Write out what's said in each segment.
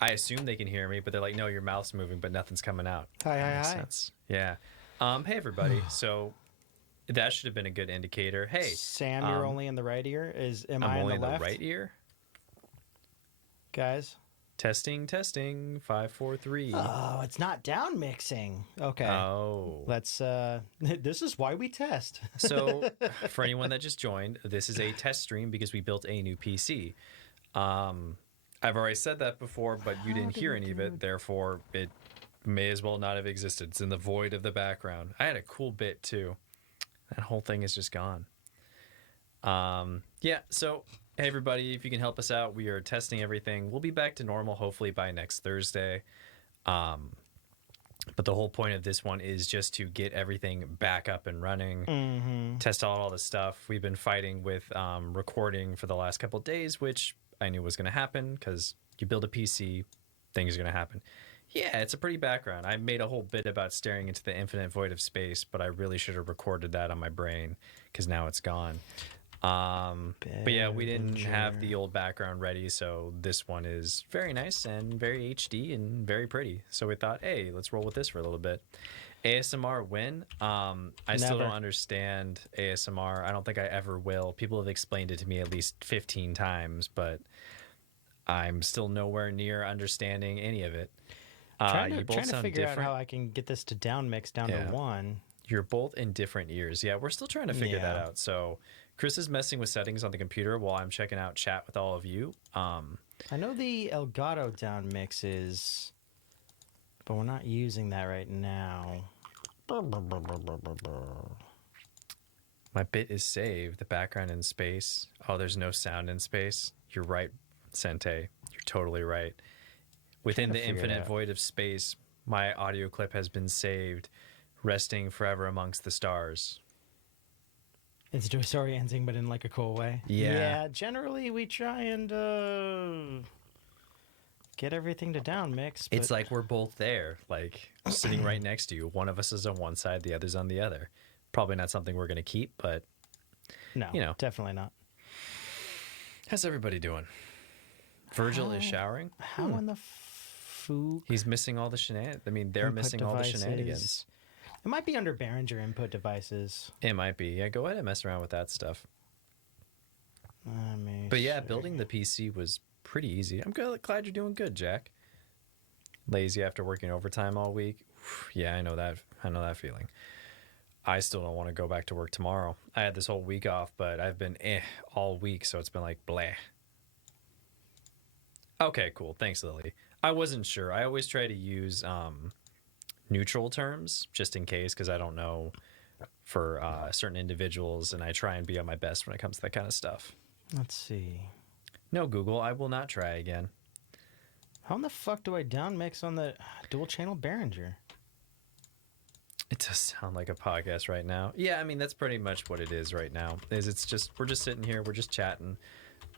I assume they can hear me, but they're like, no, your mouth's moving, but nothing's coming out. Hi, That hi, makes hi. sense. Yeah. Hey, everybody. So that should have been a good indicator. Hey, Sam, you're only in the right ear. Am I'm I in only the in the left? right ear. Guys? Testing, testing. 5, 4, 3. Oh, it's not down mixing. Okay. Oh. Let's this is why we test. So for anyone that just joined, this is a test stream because we built a new PC. I've already said that before, but you didn't hear any of it. Therefore, it may as well not have existed. It's in the void of the background. I had a cool bit too. That whole thing is just gone. Yeah, so hey everybody, if you can help us out, we are testing everything. We'll be back to normal hopefully by next Thursday. But the whole point of this one is just to get everything back up and running, test out all the stuff. We've been fighting with recording for the last couple of days, which I knew was going to happen because you build a PC, things are going to happen. Yeah, it's a pretty background. I made a whole bit about staring into the infinite void of space, but I really should have recorded that on my brain because now it's gone. But yeah, we didn't have the old background ready, so this one is very nice and very HD and very pretty. So we thought, hey, let's roll with this for a little bit. ASMR win. I still don't understand ASMR. I don't think I ever will. People have explained it to me at least 15 times, but I'm still nowhere near understanding any of it. Trying to figure out how I can get this to down mix down to 1. You're both in different ears. Yeah, we're still trying to figure that out. So Chris is messing with settings on the computer while I'm checking out chat with all of you. I know the Elgato down mix is, but we're not using that right now. My bit is saved. The background in space. Oh, there's no sound in space. You're right, Sente. You're totally right. Within the infinite void of space, my audio clip has been saved, resting forever amongst the stars. It's disorienting, but in like a cool way. Yeah. Generally, we try and get everything to down mix. But... It's like we're both there, like sitting right next to you. One of us is on one side, the other's on the other. Probably not something we're going to keep, but no, definitely not. How's everybody doing? Virgil is showering. How in the food? He's missing all the shenanigans. I mean, they're missing all the shenanigans. It might be under Behringer input devices. It might be. Yeah, go ahead and mess around with that stuff. But yeah, building the PC was pretty easy. I'm glad you're doing good, Jack. Lazy after working overtime all week. Yeah, I know that. I know that feeling. I still don't want to go back to work tomorrow. I had this whole week off, but I've been all week, so it's been like bleh. Okay, cool. Thanks, Lily. I wasn't sure. I always try to use neutral terms just in case, because I don't know for certain individuals, and I try and be on my best when it comes to that kind of stuff. Let's see. No, Google, I will not try again. How in the fuck do I down mix on the dual channel Behringer? It does sound like a podcast right now. Yeah, I mean, that's pretty much what it is right now. It's just, we're just sitting here, we're just chatting.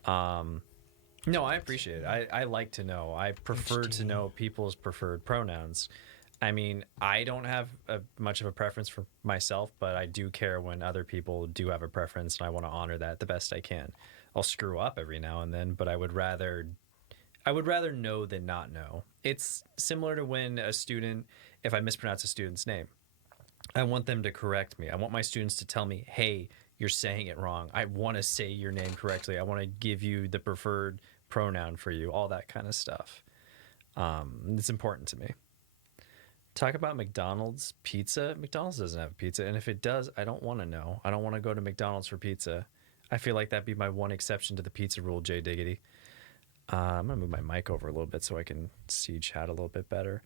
No, I appreciate it. I like to know. I prefer to know people's preferred pronouns. I mean, I don't have much of a preference for myself, but I do care when other people do have a preference, and I want to honor that the best I can. I'll screw up every now and then, but I would rather know than not know. It's similar to when a student, if I mispronounce a student's name, I want them to correct me. I want my students to tell me, hey, you're saying it wrong. I want to say your name correctly. I want to give you the preferred pronoun for you, all that kind of stuff. It's important to me. Talk about McDonald's pizza. McDonald's doesn't have pizza, and if it does, I don't want to know. I don't want to go to McDonald's for pizza. I feel like that'd be my one exception to the pizza rule, Jay Diggity. I'm going to move my mic over a little bit so I can see chat a little bit better.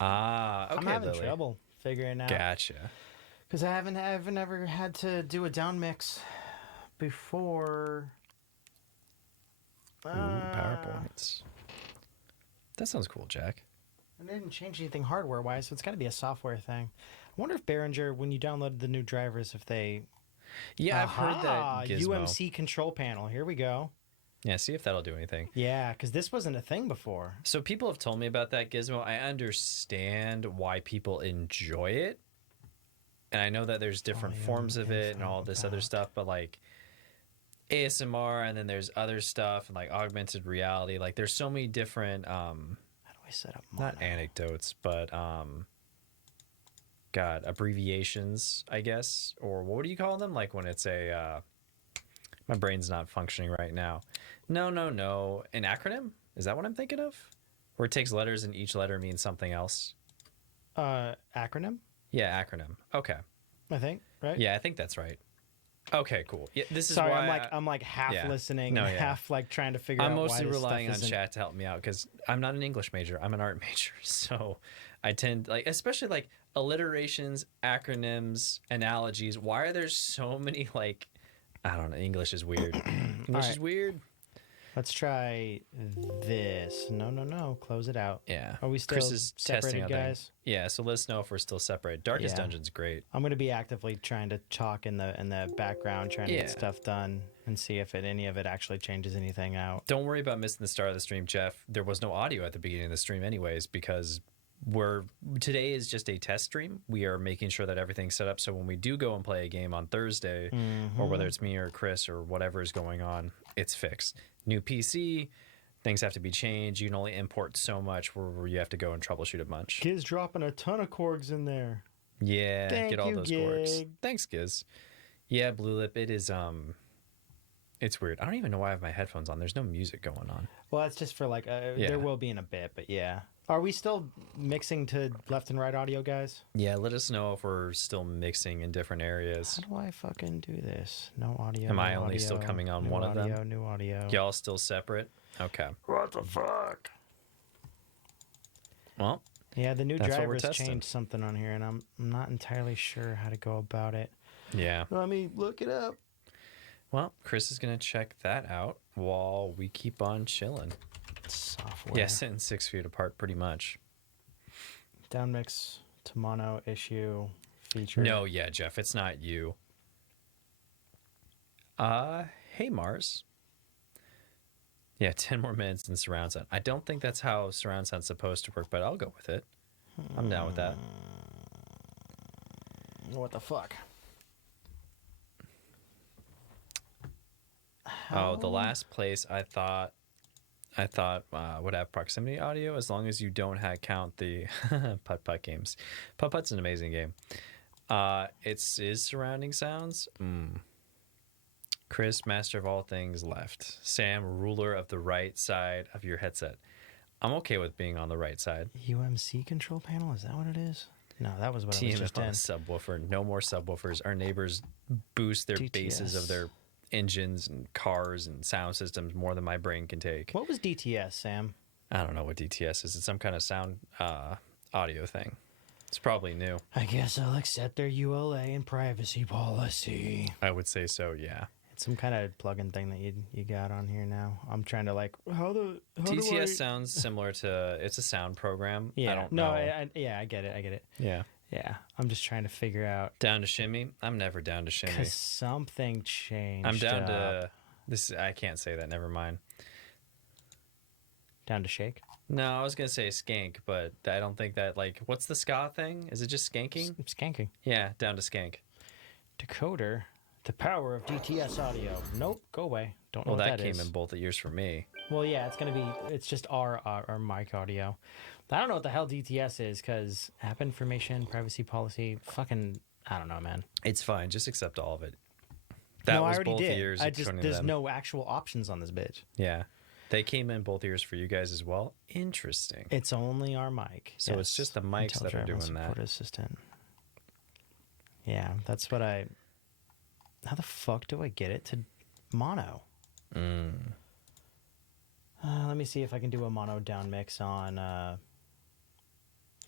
Okay, I'm having Lily. trouble figuring out. Gotcha. Because I haven't ever had to do a down mix before. Ooh, PowerPoints. That sounds cool, Jack. I didn't change anything hardware-wise, so it's got to be a software thing. I wonder if Behringer, when you downloaded the new drivers, if they... Yeah, I've heard that gizmo. UMC control panel. Here we go. Yeah, see if that'll do anything. Yeah, because this wasn't a thing before. So people have told me about that gizmo. I understand why people enjoy it. And I know that there's different forms of it and all this other stuff, but like... ASMR, and then there's other stuff and like augmented reality. Like there's so many different How do I set up mono? not anecdotes, but God, abbreviations, I guess, or what do you call them? Like when it's a my brain's not functioning right now. No, an acronym? Is that what I'm thinking of? Where it takes letters and each letter means something else. Acronym, Yeah, acronym. Okay. I think, right? Yeah, I think that's right. Okay, cool. Yeah, this is Sorry, why I'm like half yeah. listening, No, and yeah. half like trying to figure I'm out why mostly this relying stuff on isn't... chat to help me out because I'm not an English major. I'm an art major. So I tend like, especially like alliterations, acronyms, analogies. Why are there so many like, I don't know. English is weird. English is weird. Let's try this. No. Close it out. Yeah. Are we still Chris is testing, separated, I think. guys? Yeah. So let us know if we're still separated. Darkest Yeah. Dungeon's great. I'm gonna be actively trying to talk in the background, trying to get stuff done, and see if any of it actually changes anything out. Don't worry about missing the start of the stream, Jeff. There was no audio at the beginning of the stream anyways, because today is just a test stream. We are making sure that everything's set up so when we do go and play a game on Thursday, or whether it's me or Chris or whatever is going on, it's fixed. New PC, things have to be changed. You can only import so much where you have to go and troubleshoot a bunch. Giz dropping a ton of corgs in there. Yeah, Thank get all you, those corks. Gig. Thanks, Giz. Yeah, Blue Lip, it is it's weird. I don't even know why I have my headphones on. There's no music going on. Well, it's just for like Yeah. there will be in a bit, but yeah. Are we still mixing to left and right audio, guys? Yeah, let us know if we're still mixing in different areas. How do I fucking do this? No audio. Am no I only audio, still coming on new one of them? audio, New audio. Y'all still separate? Okay. What the fuck? Well, Yeah, the new That's what we're drivers testing. changed something on here, and I'm not entirely sure how to go about it. yeah. Let me look it up. Well, Chris is going to check that out while we keep on chilling. Software. Yeah, sitting 6 feet apart pretty much. Downmix to mono issue feature. No, yeah, Jeff, it's not you. Hey, Mars. Yeah, 10 more minutes in surround sound. I don't think that's how surround sound's supposed to work, but I'll go with it. I'm down with that. What the fuck? Oh, the last place I thought would have proximity audio as long as you don't count the putt games. Putt's an amazing game. It's surrounding sounds. Chris, master of all things, left. Sam, ruler of the right side of your headset. I'm okay with being on the right side. UMC control panel? Is that what it is? No, that was what I was TMF just on in. a subwoofer. No more subwoofers. Our neighbors boost their bases of DTS. their engines and cars and sound systems more than my brain can take. What was DTS, Sam? I don't know what DTS is. It's some kind of sound audio thing. It's probably new. I guess I'll accept their ULA and privacy policy. I would say so, yeah. It's some kind of plugin thing that you got on here now. I'm trying to like how do DTS I... sounds similar to, it's a sound program. Yeah, I don't no, know. I get it. Yeah. Yeah, I'm just trying to figure out Down to shimmy? I'm never down to shimmy. because something changed. I'm down up. to this. I can't say that. Never mind. Down to shake. No, I was gonna say skank, but I don't think that. Like, what's the ska thing? Is it just skanking? Skanking. Yeah, down to skank. Decoder. The power of DTS audio. Nope, go away. Don't know Well, what that came is. in both ears for me. Well, yeah, it's just our mic audio. I don't know what the hell DTS is because app information, privacy policy, fucking, I don't know, man. It's fine. Just accept all of it. That no, was I already both did. ears. There's them. no actual options on this bitch. Yeah, they came in both ears for you guys as well. Interesting. It's only our mic. So it's just the mics that are doing that. Support assistant. Yeah, that's what I. How the fuck do I get it to mono? Let me see if I can do a mono down mix on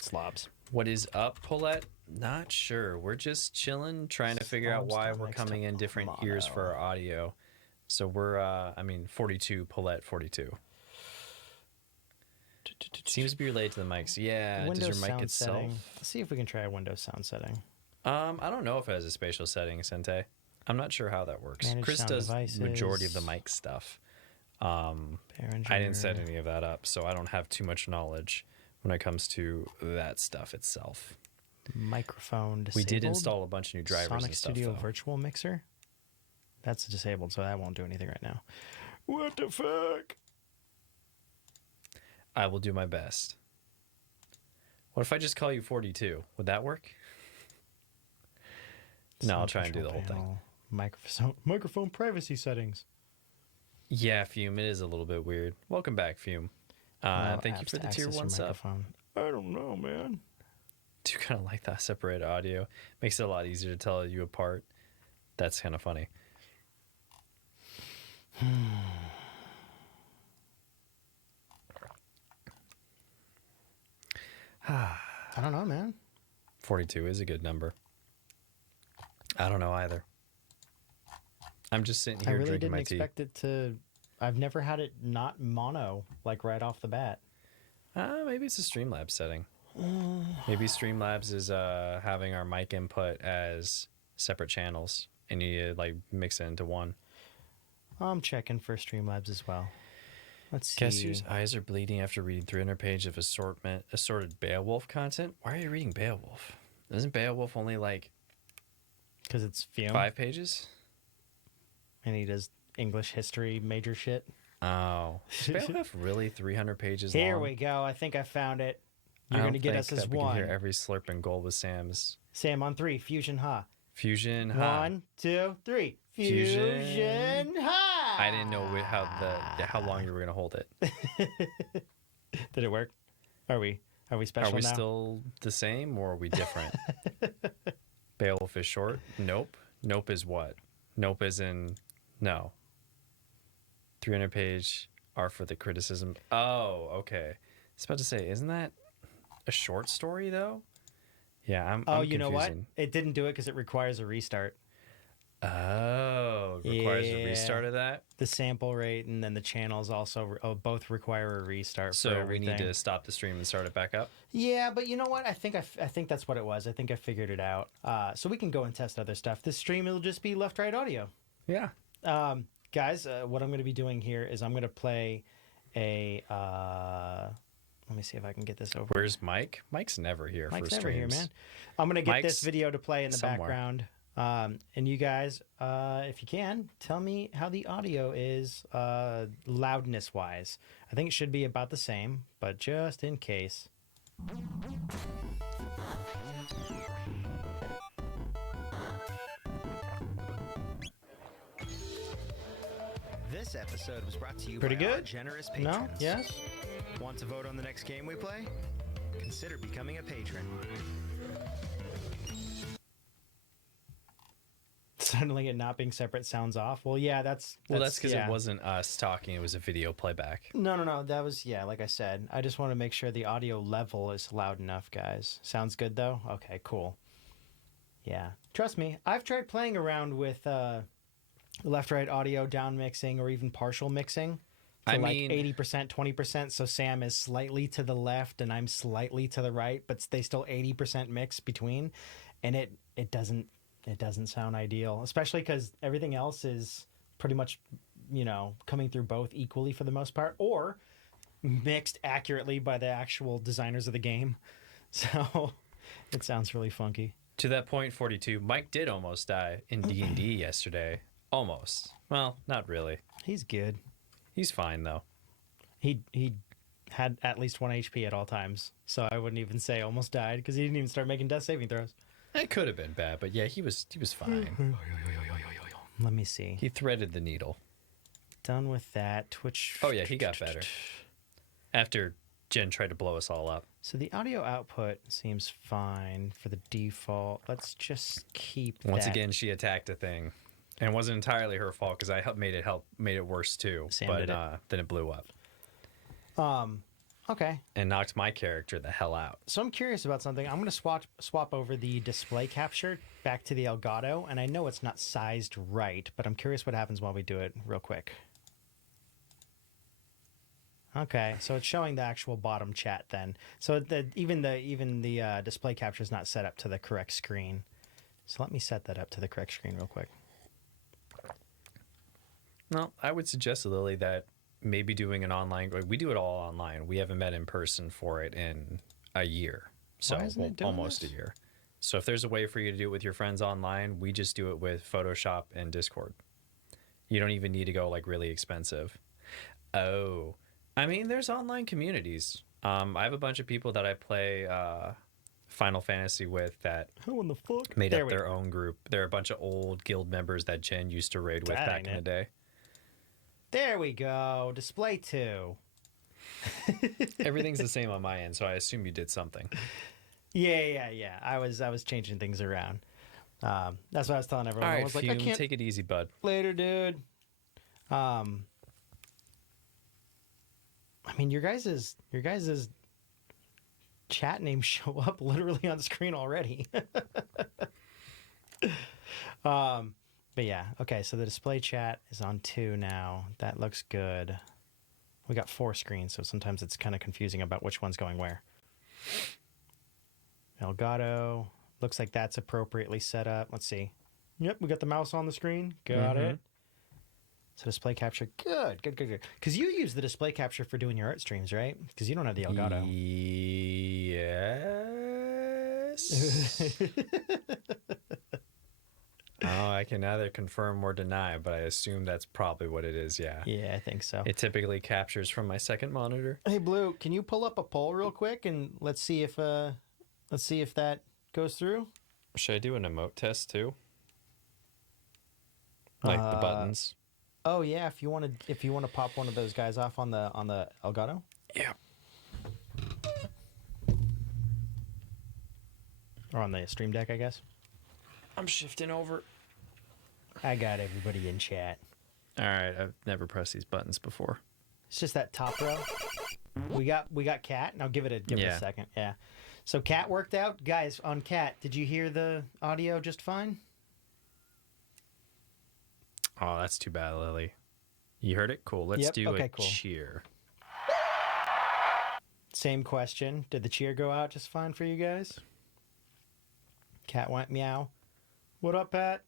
SLOBS. What is up, Paulette? Not sure. We're just chilling, trying to figure out Slobs why down we're mix to coming in different ears for mono. our audio. So we're, 42, Paulette, 42. Seems to be related to the mics. Yeah, Windows does your mic sound itself? setting. Let's see if we can try a Windows sound setting. I don't know if it has a spatial setting, Cintiq. I'm not sure how that works. Manage Chris sound does the majority of the devices. mic stuff. Behringer. I didn't set any of that up, so I don't have too much knowledge when it comes to that stuff itself. Microphone disabled. We did install a bunch of new drivers Sonic and stuff, Studio though. Virtual Mixer. That's disabled, so that won't do anything right now. What the fuck? I will do my best. What if I just call you 42? Would that work? No, I'll try and do the whole thing. Microphone privacy settings. Yeah, Fume, it is a little bit weird. Welcome back, Fume. Thank you for the tier 1 sub. I don't know, man. Do kind of like that separated audio. Makes it a lot easier to tell you apart. That's kind of funny. I don't know, man. 42 is a good number. I don't know either. I'm just sitting here drinking my tea. I really didn't expect it to... I've never had it not mono, like right off the bat. Maybe it's a Streamlabs setting. Maybe Streamlabs is having our mic input as separate channels, and you like mix it into one. I'm checking for Streamlabs as well. Let's see. Guess whose eyes are bleeding after reading 300 pages of assorted Beowulf content? Why are you reading Beowulf? Isn't Beowulf only like... Because it's Fume. 5 pages? And he does English history major shit. Oh. Is Beowulf really 300 pages long? Here we go. I think I found it. You're going to get us as we one. Can hear every slurp and gulp with Sam's. Sam on 3. Fusion ha. Fusion ha. 1, 2, 3. Fusion ha. I didn't know how long you were going to hold it. Did it work? Are we special now? Are we still the same or are we different? Beowulf is short? Nope. Nope is what? Nope is in no. 300 page are for the criticism. Oh, okay. I was about to say, isn't that a short story though? Yeah, I'm you know what? It didn't do it because it requires a restart. Oh, it requires a restart of that? The sample rate and then the channels also both require a restart. So we need to stop the stream and start it back up? Yeah, but you know what? I think that's what it was. I think I figured it out. So we can go and test other stuff. This stream, it'll just be left-right audio. Yeah. Guys, what I'm going to be doing here is I'm going to play a... let me see if I can get this over. Where's Mike? Mike's never here Mike's for never streams. here, man. I'm going to get this video to play in the background. And you guys, if you can, tell me how the audio is loudness-wise. I think it should be about the same, but just in case. This episode was brought to you Pretty by good? our generous patrons. No? Yes? Want to vote on the next game we play? Consider becoming a patron. Suddenly it not being separate sounds off. Well, yeah, that's because it wasn't us talking. It was a video playback. No. That was, like I said. I just want to make sure the audio level is loud enough, guys. Sounds good, though? Okay, cool. Yeah. Trust me, I've tried playing around with left-right audio down mixing or even partial mixing. To 80%, 20%. So Sam is slightly to the left and I'm slightly to the right, but they still 80% mix between. And it doesn't sound ideal, especially because everything else is pretty much, coming through both equally for the most part, or mixed accurately by the actual designers of the game. So it sounds really funky. To that point, 42, Mike did almost die in D&D yesterday. Almost. Well, not really. He's good. He's fine, though. He had at least 1 HP at all times, so I wouldn't even say almost died, because he didn't even start making death saving throws. It could have been bad, but yeah, he was fine. Let me see. He threaded the needle. Done with that. Twitch. Oh yeah, he got better. After Jen tried to blow us all up. So the audio output seems fine for the default. Let's just keep Once again, she attacked a thing. And it wasn't entirely her fault because I made it worse too. Sam but did it. Then it blew up. Okay. And knocked my character the hell out. So I'm curious about something. I'm going to swap over the display capture back to the Elgato, and I know it's not sized right, but I'm curious what happens while we do it real quick. Okay, so it's showing the actual bottom chat then. So even the display capture is not set up to the correct screen. So let me set that up to the correct screen real quick. No, I would suggest, Lily, that maybe doing an online... We do it all online. We haven't met in person for it in a year. So Why isn't it doing almost this? a year. So if there's a way for you to do it with your friends online, we just do it with Photoshop and Discord. You don't even need to go like really expensive. Oh, I mean, there's online communities. I have a bunch of people that I play Final Fantasy with that Who in the fuck? made up their own group. They're a bunch of old guild members that Jen used to raid with That back ain't in the it. day. There we go. Display 2. Everything's the same on my end, so I assume you did something. Yeah. I was changing things around. That's what I was telling everyone. All I right, was like, I can't. take it easy, bud. Later, dude. I mean, your guys' chat names show up literally on the screen already. But yeah, okay. So the display chat is on 2 now. That looks good. We got 4 screens, so sometimes it's kind of confusing about which one's going where. Elgato looks like that's appropriately set up. Let's see. Yep, we got the mouse on the screen. Got it. So display capture, good. Because you use the display capture for doing your art streams, right? Because you don't have the Elgato. Yes. Oh, I can neither confirm or deny, but I assume that's probably what it is. Yeah. Yeah, I think so. It typically captures from my second monitor. Hey, Blue, can you pull up a poll real quick and let's see if that goes through? Should I do an emote test too? Like the buttons. Oh yeah, if you want to pop one of those guys off on the Elgato. Yeah. Or on the Stream Deck, I guess. I'm shifting over. I got everybody in chat. All right, I've never pressed these buttons before. It's just that top row. We got Cat. Now give it a second. Yeah. So Cat worked out, guys. On Cat, did you hear the audio just fine? Oh, that's too bad, Lily. You heard it? Cool. Let's do a cheer. Same question. Did the cheer go out just fine for you guys? Cat went meow. What up, Pat?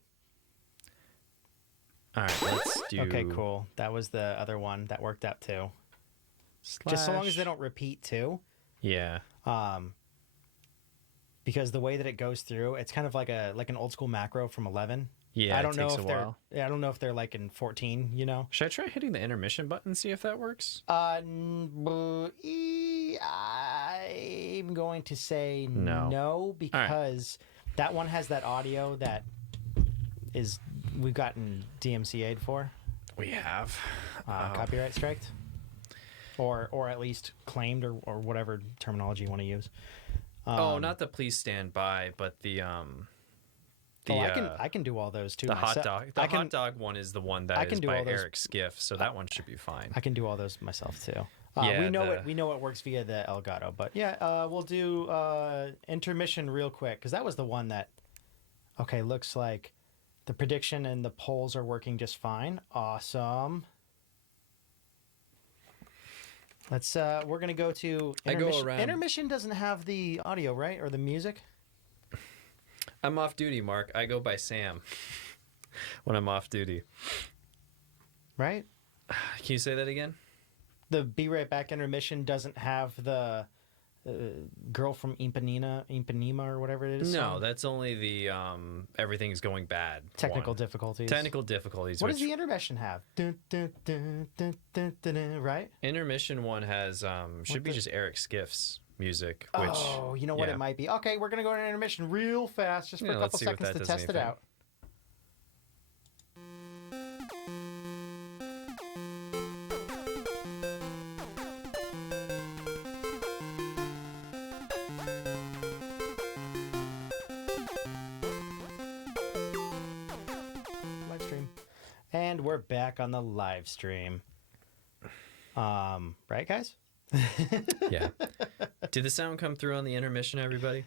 All right, let's do... Okay, cool. That was the other one. That worked out, too. Just so long as they don't repeat, too. Yeah. Because the way that it goes through, it's kind of like an old school macro from 11. Yeah, I don't know takes if a they're. while. I don't know if they're like in 14. You know. Should I try hitting the intermission button, see if that works? I'm going to say no because that one has that audio that is we've gotten DMCA'd for. We have Copyright striked, or at least claimed, or whatever terminology you want to use. Not the please stand by, but the I can do all those too. The hot dog one is the one that is by Eric Skiff, so that one should be fine. I can do all those myself too. Yeah, we know it works via the Elgato, but yeah, we'll do intermission real quick because that was the one that. Okay, looks like the prediction and the polls are working just fine. Awesome. Let's. We're gonna go to intermission. I go around. Intermission doesn't have the audio, right, or the music. I'm off duty, Mark. I go by Sam when I'm off duty. Right? Can you say that again? The Be Right Back intermission doesn't have the girl from Ipanema or whatever it is. No, that's only the everything's going bad. Technical difficulties. Technical difficulties. What does the intermission have? Dun, dun, dun, dun, dun, dun, dun, right? Intermission one has should be just Eric Skiff's music. Which, oh, you know what it might be. Okay, we're gonna go to an intermission real fast, just for a couple seconds to test it out. Live stream, and we're back on the live stream. Right, guys? Yeah. Did the sound come through on the intermission, everybody?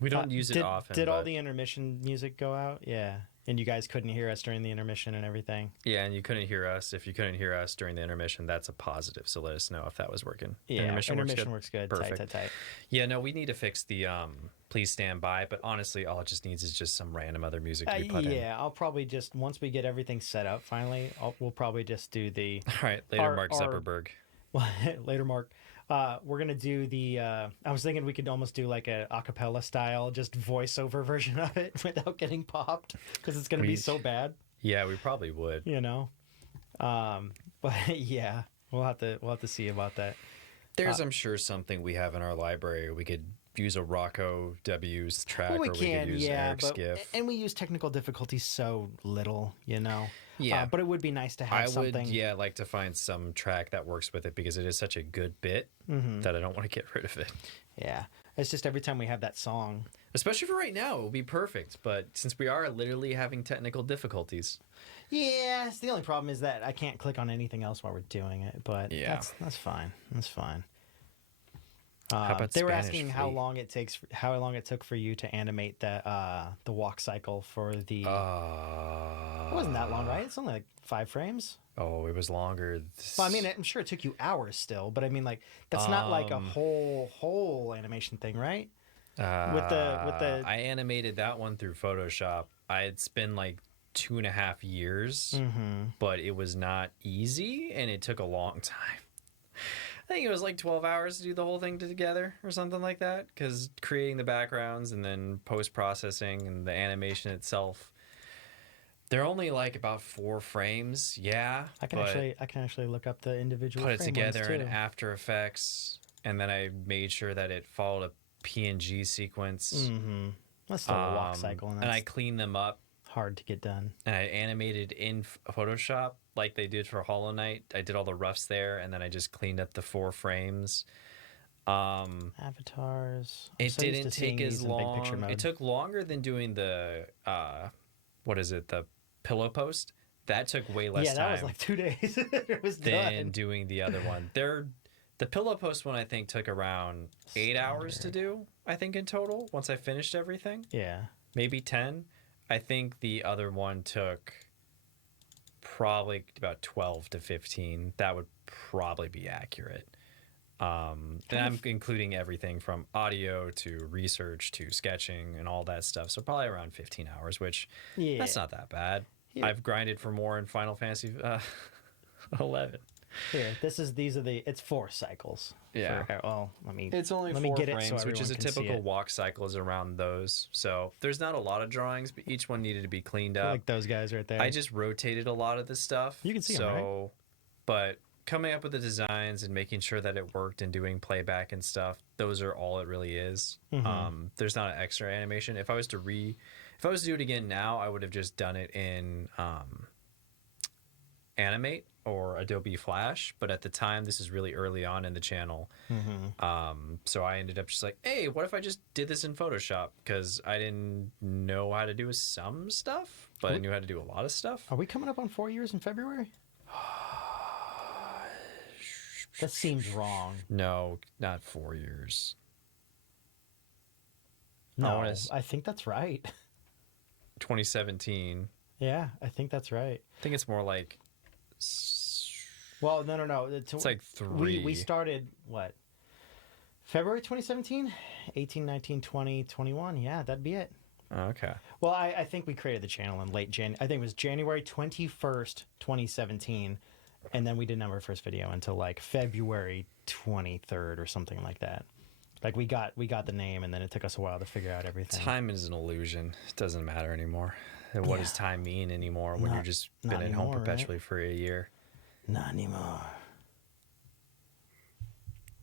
We don't use it often. Did all the intermission music go out? Yeah. And you guys couldn't hear us during the intermission and everything? Yeah, and you couldn't hear us. If you couldn't hear us during the intermission, that's a positive. So let us know if that was working. Yeah, intermission works good. Perfect. Tight. Yeah, no, we need to fix the please stand by. But honestly, all it just needs is just some random other music to be put in. Yeah, I'll probably just, once we get everything set up finally, we'll probably just do the... All right, later, Mark Zuckerberg. Later, Mark. We're going to do the... I was thinking we could almost do like a acapella style, just voiceover version of it without getting popped, because it's going to be so bad. Yeah, we probably would. you know. But yeah, we'll have to see about that. There's, I'm sure, something we have in our library. We could use a Rocco W's track, Well, we or we can, could use Eric's but GIF. and we use technical difficulty so little, you know. Yeah. But it would be nice to have I something. would, like to find some track that works with it because it is such a good bit that I don't want to get rid of it. Yeah, it's just every time we have that song. Especially for right now, it will be perfect. But since we are literally having technical difficulties, Yeah, the only problem is that I can't click on anything else while we're doing it. But Yeah. that's fine. That's fine. How about they were Spanish asking how Fleet? long it took for you to animate the walk cycle for the. It wasn't that long, right? It's only like 5 frames. Oh, it was longer. Well, I mean, I'm sure it took you hours still, but I mean, like that's not like a whole animation thing, right? With the I animated that one through Photoshop. I had spent like 2.5 years, but it was not easy and it took a long time. I think it was like 12 hours to do the whole thing together or something like that, because creating the backgrounds and then post-processing and the animation itself, they're only like about 4 frames. Yeah, I can actually look up the individual. put it frame together ones in too. After Effects, and then I made sure that it followed a PNG sequence. That's still a walk cycle, and And that's I cleaned them up, hard to get done. and I animated in Photoshop like they did for Hollow Knight. I did all the roughs there, and then I just cleaned up the 4 frames. Avatars. I'm It so used didn't to seeing take these as in big picture long. mode. It took longer than doing the what is it, the pillow post. That took way less yeah, that time was like 2 days. It was than done. doing the other one. The pillow post one I think took around 8 hours to do. I think in total once I finished everything. Yeah. Maybe 10. I think the other one took probably about 12 to 15. That would probably be accurate. And I'm including everything from audio to research to sketching and all that stuff. So probably around 15 hours, which Yeah. that's not that bad. Yeah. I've grinded for more in Final Fantasy 11. Here, it's 4 cycles. Yeah. Let me. It's only let 4 me get it so frames, which is a everyone can see typical it. walk cycle is around those. So there's not a lot of drawings, but each one needed to be cleaned up. Like those guys right there. I just rotated a lot of the stuff. You can see 'em, right? But coming up with the designs and making sure that it worked and doing playback and stuff, those are all it really is. There's not an extra animation. If I was to do it again now, I would have just done it in Animate or Adobe Flash. But at the time, this is really early on in the channel. So I ended up just like, hey, what if I just did this in Photoshop? Because I didn't know how to do some stuff, but I knew how to do a lot of stuff. Are we coming up on 4 years in February? That seems wrong. No, not 4 years. No, wanna s- I think that's right. 2017. Yeah, I think that's right. I think it's more like Well, no. it's like 3. We started, what? February 2017? 18, 19, 20, 21. Yeah, that'd be it. Oh, okay. Well, I think we created the channel in late January. I think it was January 21st, 2017. And then we didn't have our first video until like February 23rd or something like that. Like we got the name, and then it took us a while to figure out everything. Time is an illusion. It doesn't matter anymore. And what does time mean anymore when you're just been not at home anymore, perpetually for a year? Not anymore.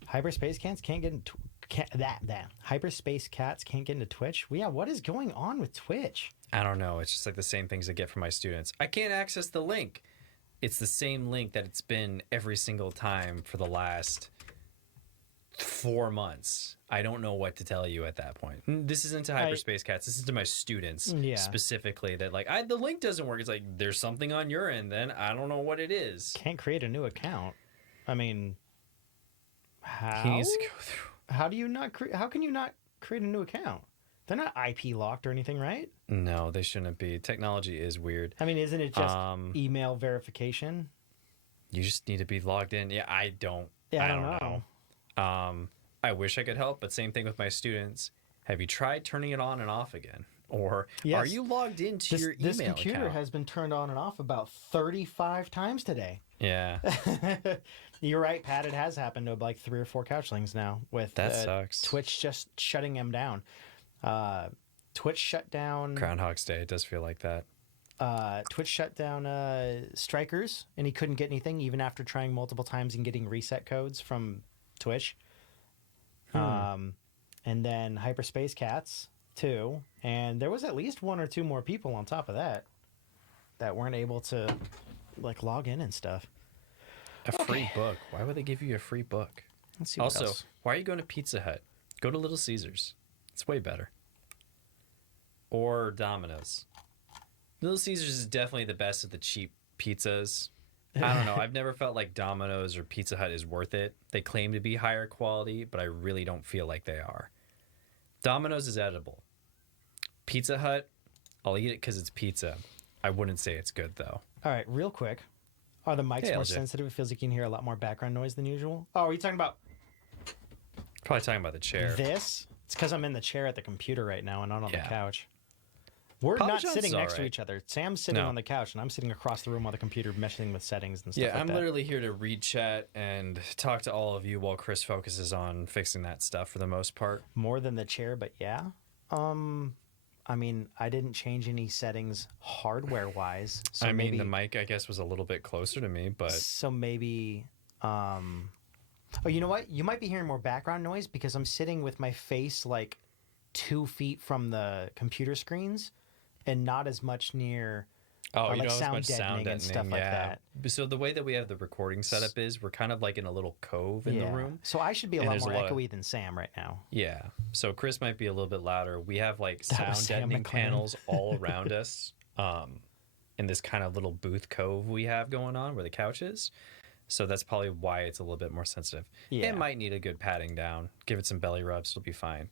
Hyperspace cats can't get into hyperspace cats can't get into Twitch. Well, yeah, what is going on with Twitch? I don't know. It's just like the same things I get from my students. I can't access the link. It's the same link that it's been every single time for the last 4 months. I don't know what to tell you at that point. This isn't to Hyperspace Cats. This is to my students specifically that like, the link doesn't work. It's like, there's something on your end then. I don't know what it is. Can't create a new account. I mean, how? He needs to go through. How do you not how can you not create a new account? They're not IP locked or anything, right? No, they shouldn't be. Technology is weird. I mean, isn't it just email verification? You just need to be logged in. Yeah, I don't know. I wish I could help, but same thing with my students. Have you tried turning it on and off again? Or Yes. are you logged into your email This computer account? has been turned on and off about 35 times today. Yeah. You're right, Pat. It has happened to like 3 or 4 couchlings now with That sucks. Twitch just shutting them down. Twitch shut down. Groundhog's Day, it does feel like that. Twitch shut down Strikers, and he couldn't get anything even after trying multiple times and getting reset codes from Twitch. And then Hyperspace Cats too, and there was at least one or two more people on top of that weren't able to like log in and stuff. A free book. Why would they give you a free book? Let's see. What Also, else. why are you going to Pizza Hut? Go to Little Caesars. It's way better. Or Domino's. Little Caesars is definitely the best of the cheap pizzas. I don't know. I've never felt like Domino's or Pizza Hut is worth it. They claim to be higher quality, but I really don't feel like they are. Domino's is edible. Pizza Hut, I'll eat it because it's pizza. I wouldn't say it's good, though. All right, real quick. Are the mics Hey, more LJ. sensitive? It feels like you can hear a lot more background noise than usual. Oh, are you talking about Probably talking about the chair. this? It's because I'm in the chair at the computer right now and not on the Yeah. couch. We're Papa not John's sitting is next to alright. each other. Sam's sitting No. on the couch, and I'm sitting across the room on the computer messing with settings and stuff Yeah, like I'm that. literally here to read chat and talk to all of you while Chris focuses on fixing that stuff for the most part. More than the chair, but yeah. I mean, I didn't change any settings hardware-wise. So I mean, maybe, the mic, I guess, was a little bit closer to me, but So maybe... Oh, you know what? You might be hearing more background noise because I'm sitting with my face like 2 feet from the computer screens and not as much near... oh, you like know, as sound much sound deadening and stuff like that. So the way that we have the recording setup is we're kind of like in a little cove in the room. So I should be a And lot there's more a lot of- echoey than Sam right now. Yeah. So Chris might be a little bit louder. We have like That was sound Sam deadening McLaren. panels all around us in this kind of little booth cove we have going on where the couch is. So that's probably why it's a little bit more sensitive. Yeah. It might need a good patting down. Give it some belly rubs. It'll be fine.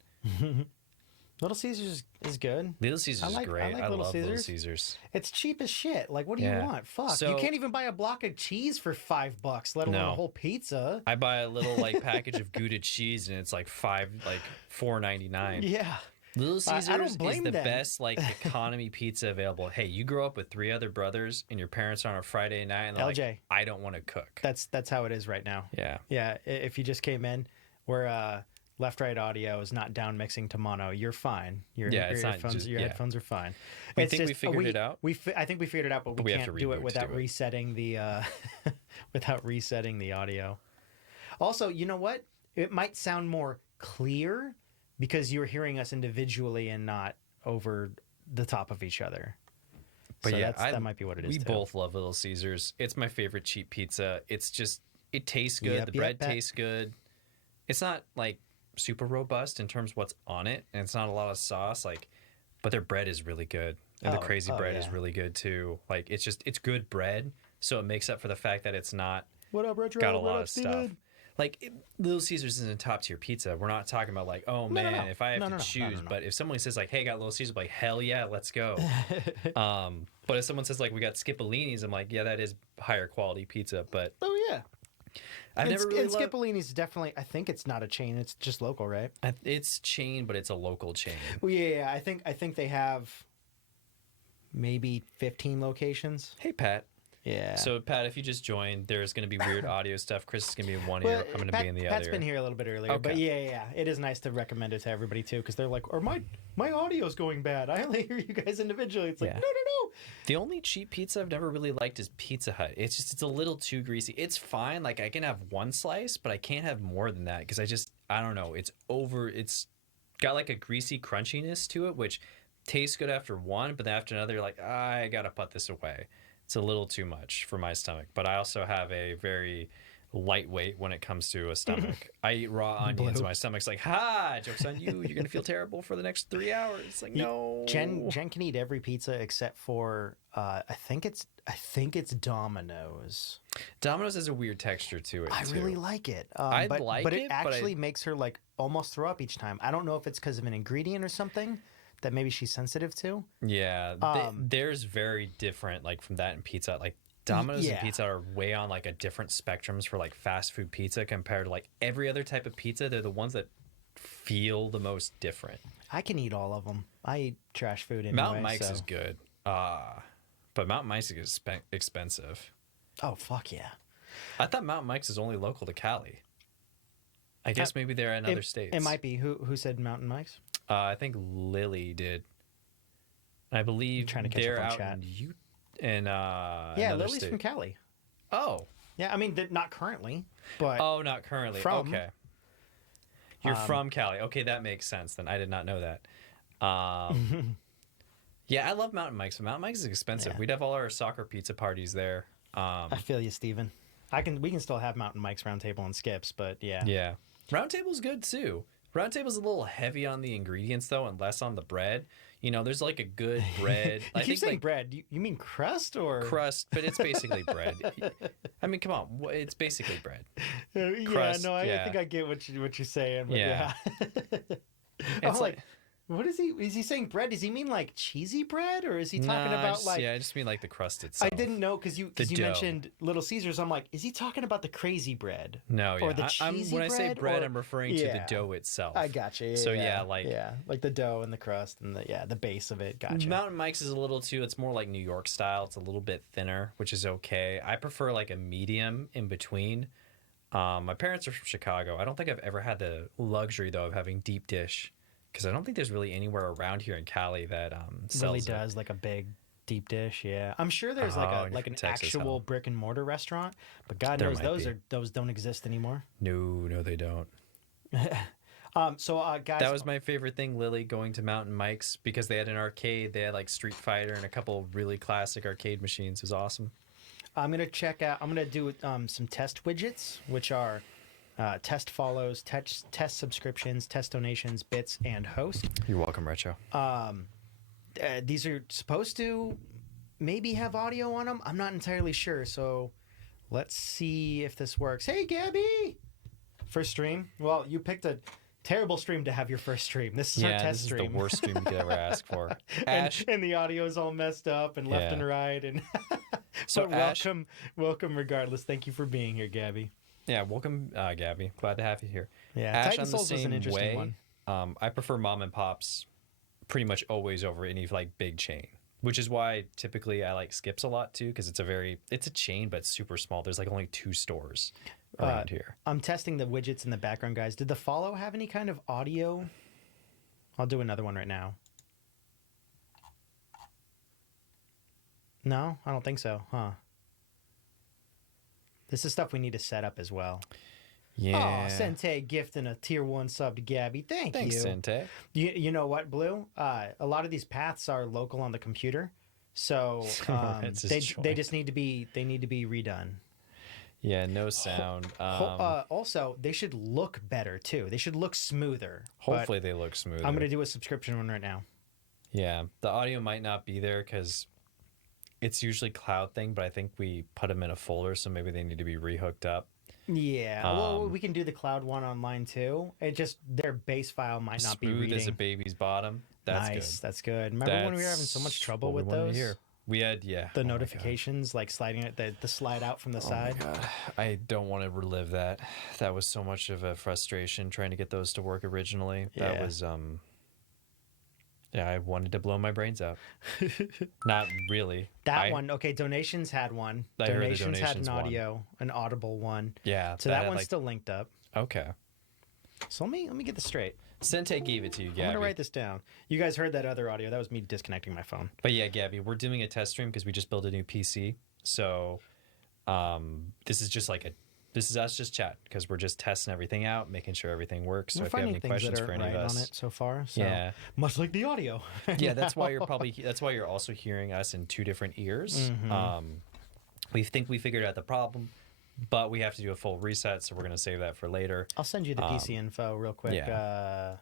Little Caesars is good. Little Caesars I like- is great. I like I Little love Little Caesars. Caesars. It's cheap as shit. Like, what do Yeah. you want? Fuck. You So- can't even buy a block of cheese for $5, let alone No. a whole pizza. I buy a little like package of Gouda cheese and it's like $4.99. Yeah. Little I Caesars don't is blame the them. best like economy pizza available. Hey, you grow up with 3 other brothers and your parents are on a Friday night and they're LJ. like, I don't want to cook. That's how it is right now. Yeah. Yeah. If you just came in, we're left-right audio is not down mixing to mono. You're fine. Your Yeah, it's not earphones, just- your yeah. headphones are fine. We It's think we figured it out? I think we figured it out, but we We have can't to do it reboot to without do it. resetting the without resetting the audio. Also, you know what? It might sound more clear because you're hearing us individually and not over the top of each other. But So yeah, that might be what it is. We too. both love Little Caesars. It's my favorite cheap pizza. It's just, it tastes good. Yep, the yep, bread that- tastes good. It's not like super robust in terms of what's on it, and it's not a lot of sauce. Like, but their bread is really good, and the crazy bread is yeah. really good too. Like, it's good bread, so it makes up for the fact that it's not What up, Retro? got a What lot up, of stuff. Steven? Like Little Caesars isn't top tier pizza. We're not talking about like, oh No, man, no. if I have No, to no, no. choose. No. But if someone says like, hey, I got Little Caesars, I'm like, hell yeah, let's go. But if someone says like, we got Skipolini's, I'm like, yeah, that is higher quality pizza. But Oh yeah. I've never really and loved. Skipolini's definitely. I think it's not a chain. It's just local, right? It's chain, but it's a local chain. Well, yeah. I think they have maybe 15 locations. Hey Pat. Yeah. So Pat, if you just joined, there's going to be weird audio stuff. Chris is going to be in one ear. I'm going to be in the Pat's other. been here a little bit earlier, but Okay. yeah, it is nice to recommend it to everybody too, because they're like, "Or my audio's going bad. I only hear you guys individually." It's like, Yeah. no. The only cheap pizza I've never really liked is Pizza Hut. It's a little too greasy. It's fine. Like I can have one slice, but I can't have more than that because I don't know. It's got like a greasy crunchiness to it, which tastes good after one, but then after another, you're like, I gotta put this away. It's a little too much for my stomach. But I also have a very lightweight when it comes to a stomach. I eat raw onions. Blue. My stomach's like, ha, joke's on you. You're gonna feel terrible for the next 3 hours. It's like, no. Jen can eat every pizza except for I think it's Domino's. Domino's has a weird texture to it. I too. really like it. I but, like but it, it but I- actually makes her like almost throw up each time. I don't know if it's because of an ingredient or something that maybe she's sensitive to. Yeah, there's very different like from that and Pizza Hut. Like Domino's and Yeah. Pizza Hut are way on like a different spectrums for like fast food pizza compared to like every other type of pizza. They're the ones that feel the most different. I can eat all of them. I eat trash food anyway. Mountain Mike's so- is good, but Mountain Mike's is expensive. Oh fuck yeah! I thought Mountain Mike's is only local to Cali. I guess maybe they're in other states. It might be. Who said Mountain Mike's? I think Lily did. I believe trying to catch they're up on out chat. in Yeah, another Lily's state. from Cali. Oh. Yeah, I mean, not currently, but Oh, not currently. From. Okay. You're from Cali. Okay, that makes sense then. I did not know that. Yeah, I love Mountain Mike's. Mountain Mike's is expensive. Yeah. We'd have all our soccer pizza parties there. I feel you, Steven. We can still have Mountain Mike's Round Table and Skips, but yeah. Yeah. Round Table's good too. Round Table's a little heavy on the ingredients though, and less on the bread. You know, there's like a good bread. You keep saying like bread. You mean crust or crust, but it's basically bread. I mean, come on, it's basically bread. Yeah, Crust, no, I yeah. think I get what you're saying. But Yeah. I'm It's like, what is he? Is he saying bread? Does he mean like cheesy bread, or is he talking Nah, about like? I just mean like the crust itself. I didn't know because you dough. mentioned Little Caesars. I'm like, is he talking about the crazy bread? No, yeah. Or the I'm, cheesy when I say bread, bread, or- I'm referring to the Yeah. dough itself. I gotcha. Yeah, So, yeah, like the dough and the crust and the base of it. Gotcha. Mountain Mike's is a little too. It's more like New York style. It's a little bit thinner, which is okay. I prefer like a medium in between. My parents are from Chicago. I don't think I've ever had the luxury though of having deep dish because I don't think there's really anywhere around here in Cali that sells really it. does like a big deep dish. Yeah, I'm sure there's Oh, like you're an from Texas, actual huh? brick and mortar restaurant, but God There knows might those don't exist anymore. No, they don't. Guys, That was my favorite thing, Lily, going to Mountain Mike's because they had an arcade. They had like Street Fighter and a couple of really classic arcade machines. It was awesome. I'm gonna check out. I'm gonna do some test widgets, which are test follows, test subscriptions, test donations, bits, and host. You're welcome, Retro. These are supposed to maybe have audio on them. I'm not entirely sure, so let's see if this works. Hey, Gabby! First stream? Well, you picked a terrible stream to have your first stream. This is our test this stream. is the worst stream you could ever ask for. and, Ash, and the audio is all messed up and left Yeah. and right. And So, but Ash- welcome regardless. Thank you for being here, Gabby. yeah, welcome, Gabby. Glad to have you here. Yeah, Ash, Titan on the Souls was same an interesting way. one. I prefer mom and pops pretty much always over any like big chain, which is why typically I like Skips a lot too because it's a chain but it's super small. There's like only 2 stores around here. I'm testing the widgets in the background, guys. Did the follow have any kind of audio? I'll do another one right now. No, I don't think so, huh? This is stuff we need to set up as well. Yeah. Oh, Cintiq gifting a tier 1 sub to Gabby. Thanks you. Cintiq. You know what, Blue? A lot of these paths are local on the computer, so It's his they joint. just need to be redone. Yeah, no sound. Also, they should look better too. They should look smoother. but Hopefully they look smooth. I'm gonna do a subscription one right now. Yeah, the audio might not be there because it's usually cloud thing, but I think we put them in a folder, so maybe they need to be rehooked up. Yeah, well, we can do the cloud one online too. It just their base file might not be Smooth reading. as a baby's bottom. That's nice, good. that's good. Remember when we were having so much That's trouble what we with wanted to those? hear. We had The oh my God. notifications, like sliding it, the slide out from the side. God, I don't want to relive that. That was so much of a frustration trying to get those to work originally. That Yeah. was yeah, I wanted to blow my brains out. Not really. That one, okay. Donations had one. I heard the Donations had an donations one. audio, an audible one. Yeah. So that had, one's like, still linked up. okay. So let me get this straight. Cintiq gave it to you, I'm Gabby. gonna write this down. You guys heard that other audio? That was me disconnecting my phone. But yeah, Gabby, we're doing a test stream because we just built a new PC. So this is just like this is us just chatting because we're just testing everything out, making sure everything works. So We're if you have finding any things questions that are for any right of us, on it so far. So yeah, much like the audio. yeah, that's why you're also hearing us in 2 different ears. Mm-hmm. We think we figured out the problem, but we have to do a full reset, so we're gonna save that for later. I'll send you the PC info real quick. yeah.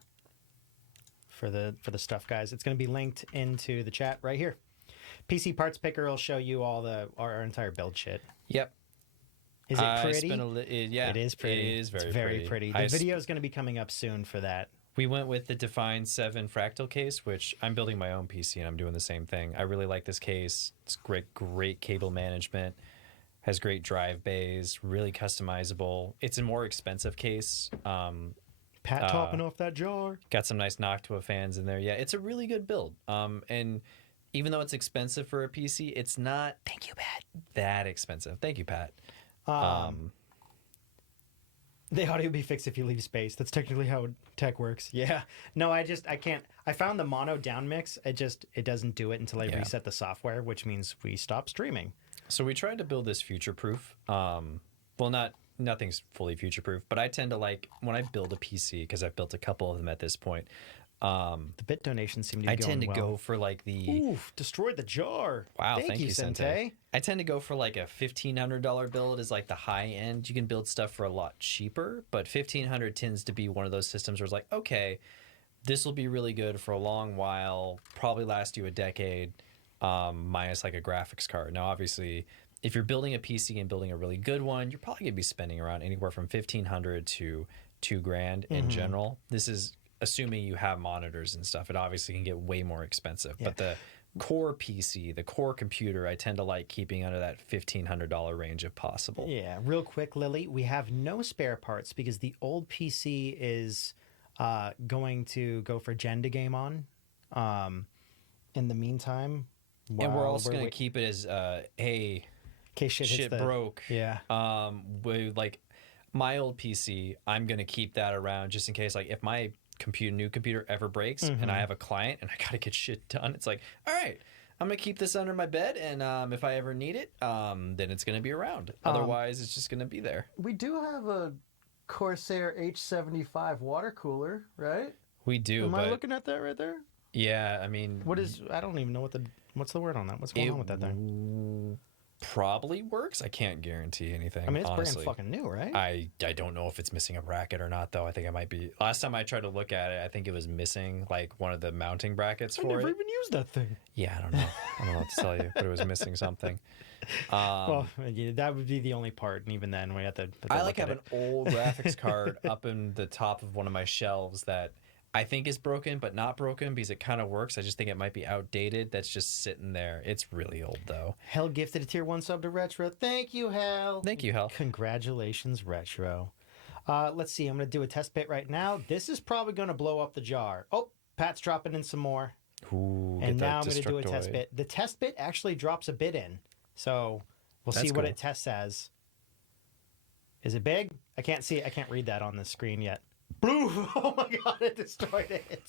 For the stuff, guys. It's going to be linked into the chat right here. PC Parts Picker will show you all our entire build shit. Yep. Is it pretty? Yeah, It is pretty. It is It's very, very pretty. The I video is going to be coming up soon for that. We went with the Define 7 fractal case, which I'm building my own PC and I'm doing the same thing. I really like this case. It's great cable management. Has great drive bays, really customizable. It's a more expensive case. Pat topping off that jar. Got some nice Noctua fans in there. Yeah, it's a really good build. And even though it's expensive for a PC, it's not Thank you, Pat. that expensive. Thank you, Pat. The audio will be fixed if you leave space. That's technically how tech works. Yeah. No, I can't. I found the mono down mix. It doesn't do it until I reset the software, which means we stop streaming. So we tried to build this future proof. Well, nothing's fully future proof, but I tend to like when I build a PC, because I've built a couple of them at this point. The bit donations seem to be going well. I tend to go for like the... Oof, destroyed the jar. Wow, thank you, Cintiq. I tend to go for like a $1,500 build is like the high end. You can build stuff for a lot cheaper, but $1,500 tends to be one of those systems where it's like, okay, this will be really good for a long while, probably last you a decade, minus like a graphics card. Now, obviously, if you're building a PC and building a really good one, you're probably going to be spending around anywhere from $1,500 to $2,000 in general. This is assuming you have monitors and stuff. It obviously can get way more expensive, but the core PC, the core computer, I tend to like keeping under that $1,500 range if possible. Yeah, real quick, Lily, we have no spare parts because the old PC is going to go for Gen to game on. In the meantime, and we're also going to keep it as hey, in case shit broke. Yeah. With like my old PC, I'm going to keep that around just in case. Like if my new computer ever breaks and I have a client and I got to get shit done, it's like, all right, I'm going to keep this under my bed, and if I ever need it, then it's going to be around. Otherwise, it's just going to be there. We do have a Corsair H75 water cooler, right? We do. Am I looking at that right there? Yeah, I mean, I don't even know what's the word on that? What's going on with that thing? Probably works. I can't guarantee anything. I mean, it's honestly. brand fucking new, right? I don't know if it's missing a bracket or not, though. I think it might be. Last time I tried to look at it, I think it was missing like one of the mounting brackets for it. I never even used that thing. Yeah, I don't know. I don't know what to tell you, but it was missing something. Well, yeah, that would be the only part, and even then, we have to. I like have an old graphics card up in the top of one of my shelves that I think is broken, but not broken because it kind of works. I just think it might be outdated. That's just sitting there. It's really old, though. Hell gifted a tier 1 sub to Retro. Thank you, Hell. Thank you, Hell. Congratulations, Retro. Let's see. I'm going to do a test bit right now. This is probably going to blow up the jar. Oh, Pat's dropping in some more. Ooh, and now I'm going to do a test bit. The test bit actually drops a bit in. So we'll see what it tests as. Is it big? I can't see it. I can't read that on the screen yet. Blue! Oh my god, it destroyed it.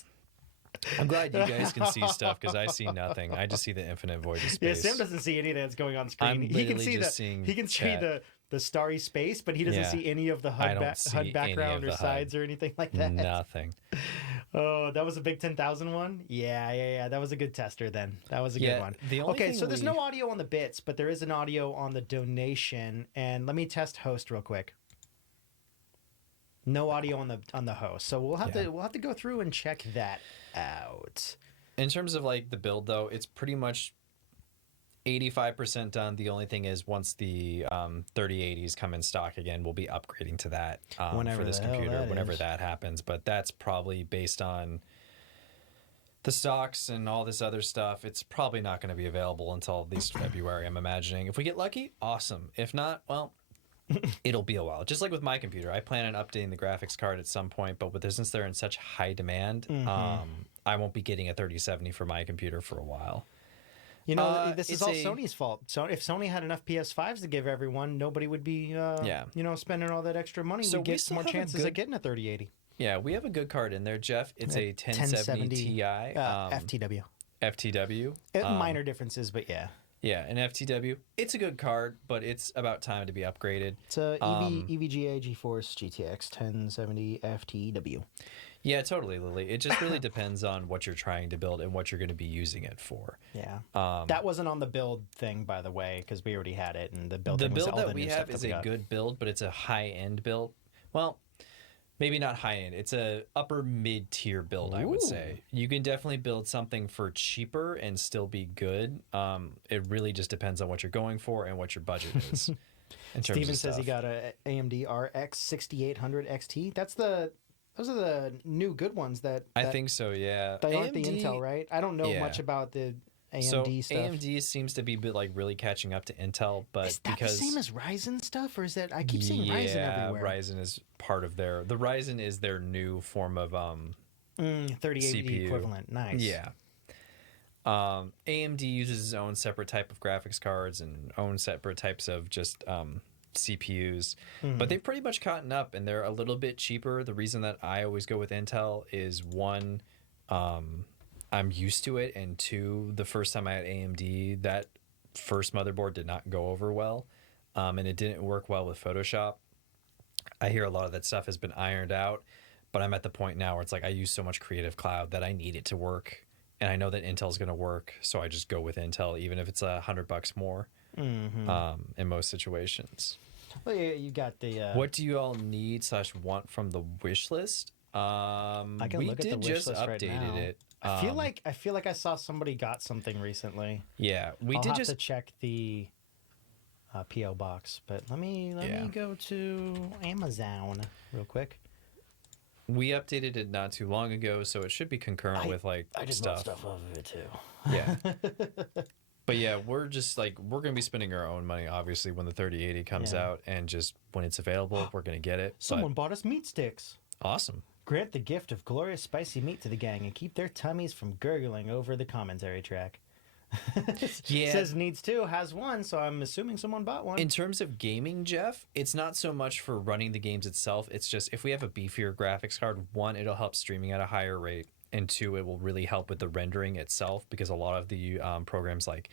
I'm glad you guys can see stuff because I see nothing. I just see the infinite void of space. Yeah, Sam doesn't see anything that's going on screen. He can see the starry space, but he doesn't see any of the HUD background or sides or anything like that. Nothing. Oh, that was a big 10,000 one? Yeah. That was a good tester then. That was a good one. So there's no audio on the bits, but there is an audio on the donation. And let me test host real quick. No audio on the host, so we'll have to go through and check that out. In terms of like the build, though, it's pretty much 85% done. The only thing is once the 3080s come in stock again, we'll be upgrading to that for this computer whenever that happens. But that's probably based on the stocks and all this other stuff. It's probably not going to be available until at least February, I'm imagining. If we get lucky, awesome. If not, well, it'll be a while. Just like with my computer, I plan on updating the graphics card at some point, but since they're in such high demand, I won't be getting a 3070 for my computer for a while. You know, this is all Sony's fault. So if Sony had enough PS5s to give everyone, nobody would be, spending all that extra money. So we'd get more chances of getting a 3080. Yeah, we have a good card in there, Jeff. It's a 1070 Ti. FTW. FTW. Minor differences, but yeah. Yeah, an FTW. It's a good card, but it's about time to be upgraded. It's a EVGA GeForce GTX 1070 FTW. Yeah, totally, Lily. It just really depends on what you're trying to build and what you're going to be using it for. Yeah. That wasn't on the build thing, by the way, because we already had it, and the build that we have is a good build, but it's a high-end build. Well, maybe not high-end. It's a upper mid-tier build, I would say. You can definitely build something for cheaper and still be good. It really just depends on what you're going for and what your budget is. Steven says he got a AMD RX 6800 XT. Those are the new good ones that I think so, yeah. They aren't the Intel, right? I don't know much about the AMD stuff. AMD seems to be like really catching up to Intel, but is that the same as Ryzen stuff, or is that I keep seeing Ryzen everywhere? Yeah, Ryzen is part of the Ryzen is their new form of 3080 CPU equivalent. Nice. Yeah. AMD uses its own separate type of graphics cards and own separate types of just CPUs, but they've pretty much caught up, and they're a little bit cheaper. The reason that I always go with Intel is one, I'm used to it, and two, the first time I had AMD, that first motherboard did not go over well, and it didn't work well with Photoshop. I hear a lot of that stuff has been ironed out, but I'm at the point now where it's like I use so much Creative Cloud that I need it to work, and I know that Intel's going to work, so I just go with Intel, even if it's $100 more. In most situations. Well, you got the. What do you all need / want from the wish list? I can we look at did the wish just list right updated now. it. I feel like I saw somebody got something recently. Yeah, we I'll did have just to check the PO box, but let me go to Amazon real quick. we updated it not too long ago, so it should be concurrent with like I just stuff. stuff off of it too. Yeah. But yeah, we're just like, we're going to be spending our own money, obviously, when the 3080 comes out, and just when it's available, we're going to get it. Someone bought us meat sticks. Awesome. Grant the gift of glorious spicy meat to the gang and keep their tummies from gurgling over the commentary track. Yeah. Says needs two, has one, so I'm assuming someone bought one. In terms of gaming, Jeff, it's not so much for running the games itself. It's just if we have a beefier graphics card, one, it'll help streaming at a higher rate, and two, it will really help with the rendering itself, because a lot of the programs like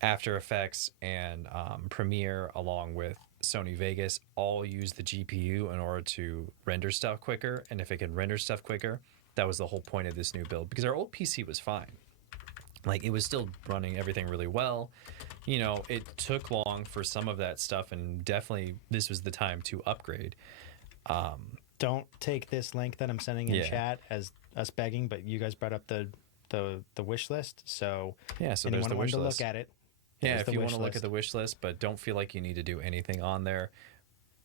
After Effects and Premiere, along with Sony Vegas, all use the GPU in order to render stuff quicker. And if it can render stuff quicker, that was the whole point of this new build, because our old PC was fine. Like, it was still running everything really well. You know, it took long for some of that stuff, and definitely this was the time to upgrade. Don't take this link that I'm sending in chat as us begging, but you guys brought up the wish list, so yeah, so anyone there's the wish wanted to list. look at it. Yeah, there's if the you wish want to look list. at the wish list, but don't feel like you need to do anything on there.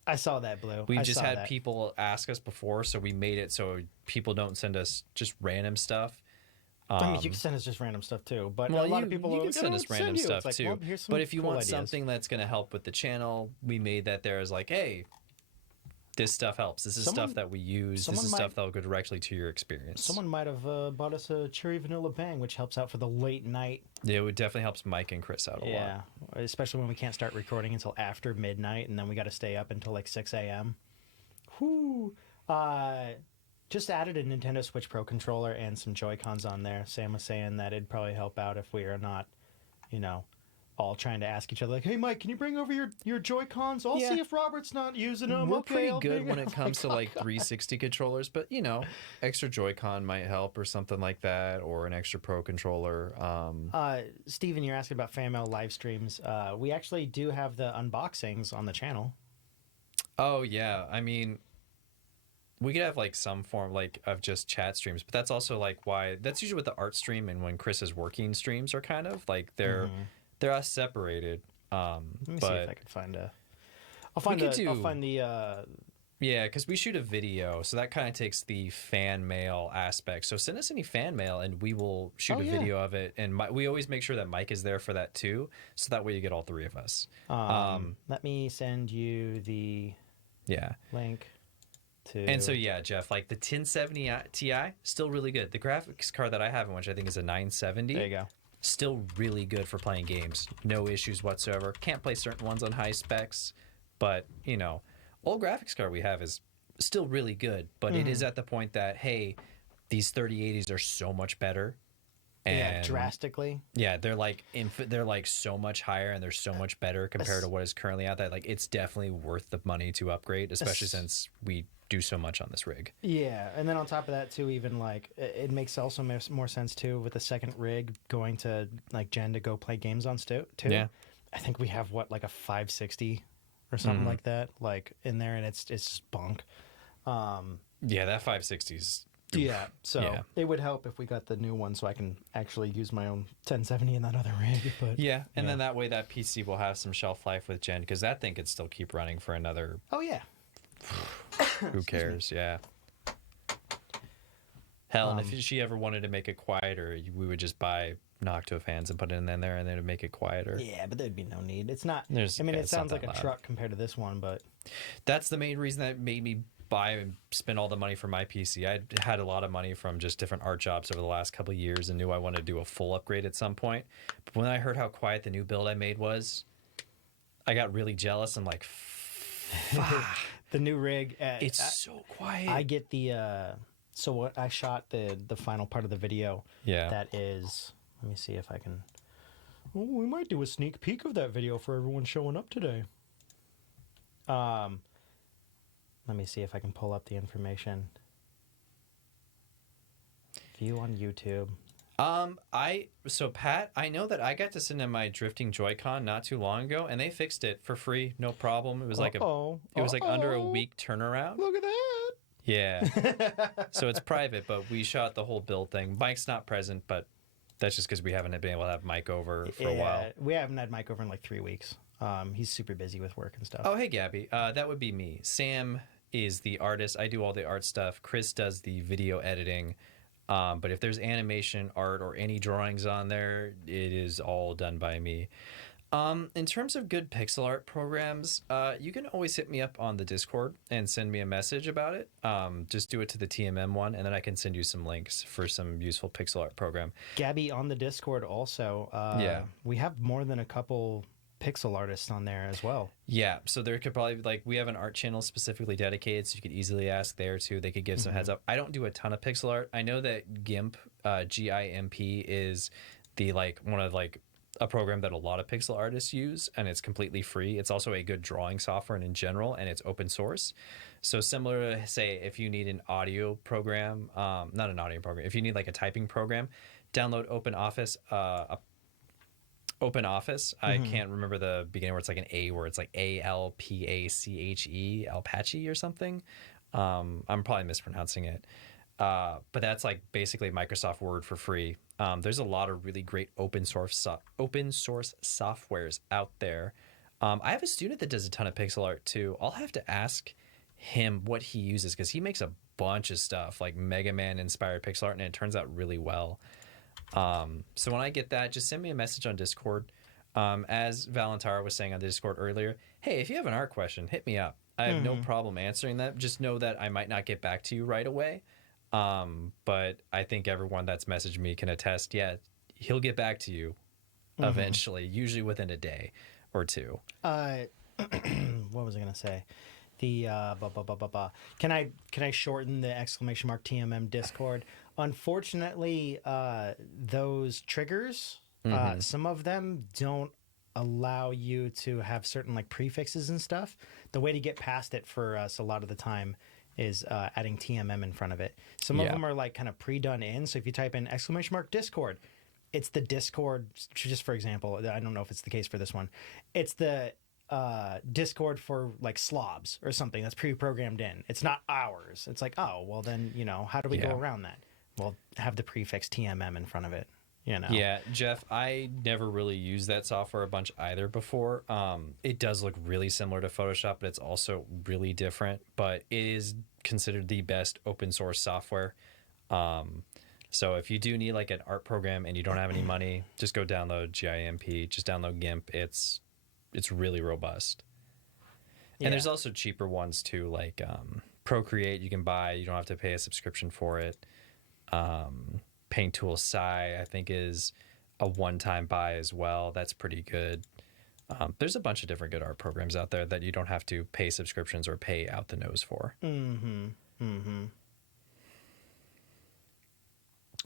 I saw that, Blue. We I just saw had that. people ask us before, so we made it so people don't send us just random stuff. I mean, you can send us just random stuff too, but Well, a lot of people you are can like, send "Oh, us random you." stuff It's like, too. well, here's some But if you cool want ideas. something that's going to help with the channel, we made that there as like, hey, this stuff helps. This is Someone- stuff that we use. This someone is might- stuff that will go directly to your experience. Someone might have bought us a cherry vanilla bang, which helps out for the late night. Yeah, it definitely helps Mike and Chris out a lot. Yeah, especially when we can't start recording until after midnight, and then we got to stay up until like 6 a.m. Whoo! Just added a Nintendo Switch Pro controller and some Joy-Cons on there. Sam was saying that it'd probably help out if we are not, all trying to ask each other like, "Hey, Mike, can you bring over your Joy-Cons? I'll Yeah. see if Robert's not using them." We're Okay, pretty I'll good bring when it." it comes to like 360 controllers, but extra Joy-Con might help or something like that, or an extra Pro controller. Steven, you're asking about fan mail live streams. We actually do have the unboxings on the channel. Oh yeah, I mean, we could have like some form like of just chat streams, but that's also like why that's usually what the art stream and when Chris is working streams are kind of like they're us separated. Let me see if I can find a. I'll We could find the. Yeah, because we shoot a video, so that kind of takes the fan mail aspect. So send us any fan mail, and we will shoot a video of it. And we always make sure that Mike is there for that too, so that way you get all three of us. Let me send you the link to. And so yeah, Jeff, like the 1070 Ti, still really good. The graphics card that I have, which I think is a 970, There you go. still really good for playing games. No issues whatsoever. Can't play certain ones on high specs, but old graphics card we have is still really good. But it is at the point that, hey, these 3080s are so much better. And drastically. Yeah, they're like they're like so much higher, and they're so much better compared to what is currently out there. Like, it's definitely worth the money to upgrade, especially since we do so much on this rig. Yeah, and then on top of that too, even like it makes also more sense too with the second rig going to like Jen to go play games on too. Yeah. I think we have like a 560 or something like that, like in there, and it's just bunk. Yeah, that 560's. Yeah, so it would help if we got the new one, so I can actually use my own 1070 in that other rig. But Yeah, and then that way that PC will have some shelf life with Jen, because that thing could still keep running for another. oh yeah, Who cares? Yeah. Hell, and if she ever wanted to make it quieter, we would just buy Noctua fans and put it in there, and then it'd make it quieter. yeah, but there'd be no need. It's not. There's- I mean, yeah, it it's not sounds like that a loud. truck compared to this one, but That's the main reason that made me buy and spend all the money for my PC. I had a lot of money from just different art jobs over the last couple of years and knew I wanted to do a full upgrade at some point. But when I heard how quiet the new build I made was, I got really jealous. I'm like, The new rig. It's so quiet. I get the so what I shot the final part of the video. Yeah. That is. Let me see if I can. Oh, we might do a sneak peek of that video for everyone showing up today. Let me see if I can pull up the information. View on YouTube. So Pat, I know that I got to send in my drifting Joy-Con not too long ago, and they fixed it for free, no problem. It was like under a week turnaround. Look at that. Yeah. So it's private, but we shot the whole build thing. Mike's not present, but that's just because we haven't been able to have Mike over for a while. We haven't had Mike over in like 3 weeks. He's super busy with work and stuff. Oh, hey, Gabby. That would be me. Sam is the artist. I do all the art stuff. Chris does the video editing. But if there's animation, art, or any drawings on there, it is all done by me. In terms of good pixel art programs, you can always hit me up on the Discord and send me a message about it. Just do it to the TMM one, and then I can send you some links for some useful pixel art program. Gabby, on the Discord also, we have more than a couple pixel artists on there as well. Yeah, so there could probably we have an art channel specifically dedicated, so you could easily ask there too. They could give some heads up. I don't do a ton of pixel art. I know that GIMP, GIMP, is the one of a program that a lot of pixel artists use, and it's completely free. It's also a good drawing software in general, and it's open source. So similar to, say, if you need an audio program, not an audio program, if you need a typing program, download OpenOffice. OpenOffice. I can't remember the beginning where it's an A, where it's ALPACHE, Alpache or something. I'm probably mispronouncing it. But that's basically Microsoft Word for free. There's a lot of really great open source softwares out there. I have a student that does a ton of pixel art too. I'll have to ask him what he uses, because he makes a bunch of stuff like Mega Man inspired pixel art, and it turns out really well. So when I get that, just send me a message on Discord. As Valentara was saying on the Discord earlier, hey, if you have an art question, hit me up. I have no problem answering that. Just know that I might not get back to you right away. But I think everyone that's messaged me can attest, yeah, he'll get back to you eventually, usually within a day or two. What was I going to say? The Can I shorten the exclamation mark TMM Discord? Unfortunately, those triggers, some of them don't allow you to have certain prefixes and stuff. The way to get past it for us a lot of the time is adding TMM in front of it. Some of them are kind of pre-done in. So if you type in exclamation mark Discord, it's the Discord. Just for example, I don't know if it's the case for this one. It's the Discord for SLOBS or something that's pre-programmed in. It's not ours. It's oh, well then, how do we go around that? Well, have the prefix TMM in front of it, Yeah, Jeff, I never really used that software a bunch either before. It does look really similar to Photoshop, but it's also really different. But it is considered the best open source software. So if you do need an art program and you don't have any money, just go download GIMP. Just download GIMP. It's really robust. And there's also cheaper ones too, like Procreate. You can buy. You don't have to pay a subscription for it. Paint Tool Sai, I think, is a one-time buy as well. That's pretty good. There's a bunch of different good art programs out there that you don't have to pay subscriptions or pay out the nose for.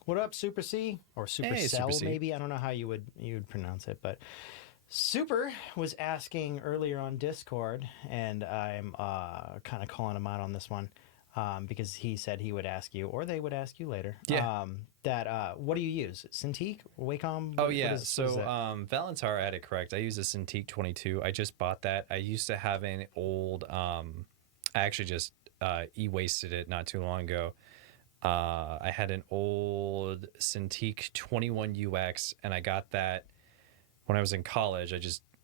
What up, Super C? Or Super Cell, Super C. maybe? I don't know how you would pronounce it, but Super was asking earlier on Discord, and I'm kind of calling him out on this one. Because he said he would ask you, or they would ask you later. Yeah. What do you use? Cintiq? Wacom? Oh, yeah. Valentara had it correct. I use a Cintiq 22. I just bought that. I used to have an old, I actually just e-wasted it not too long ago. I had an old Cintiq 21 UX, and I got that when I was in college.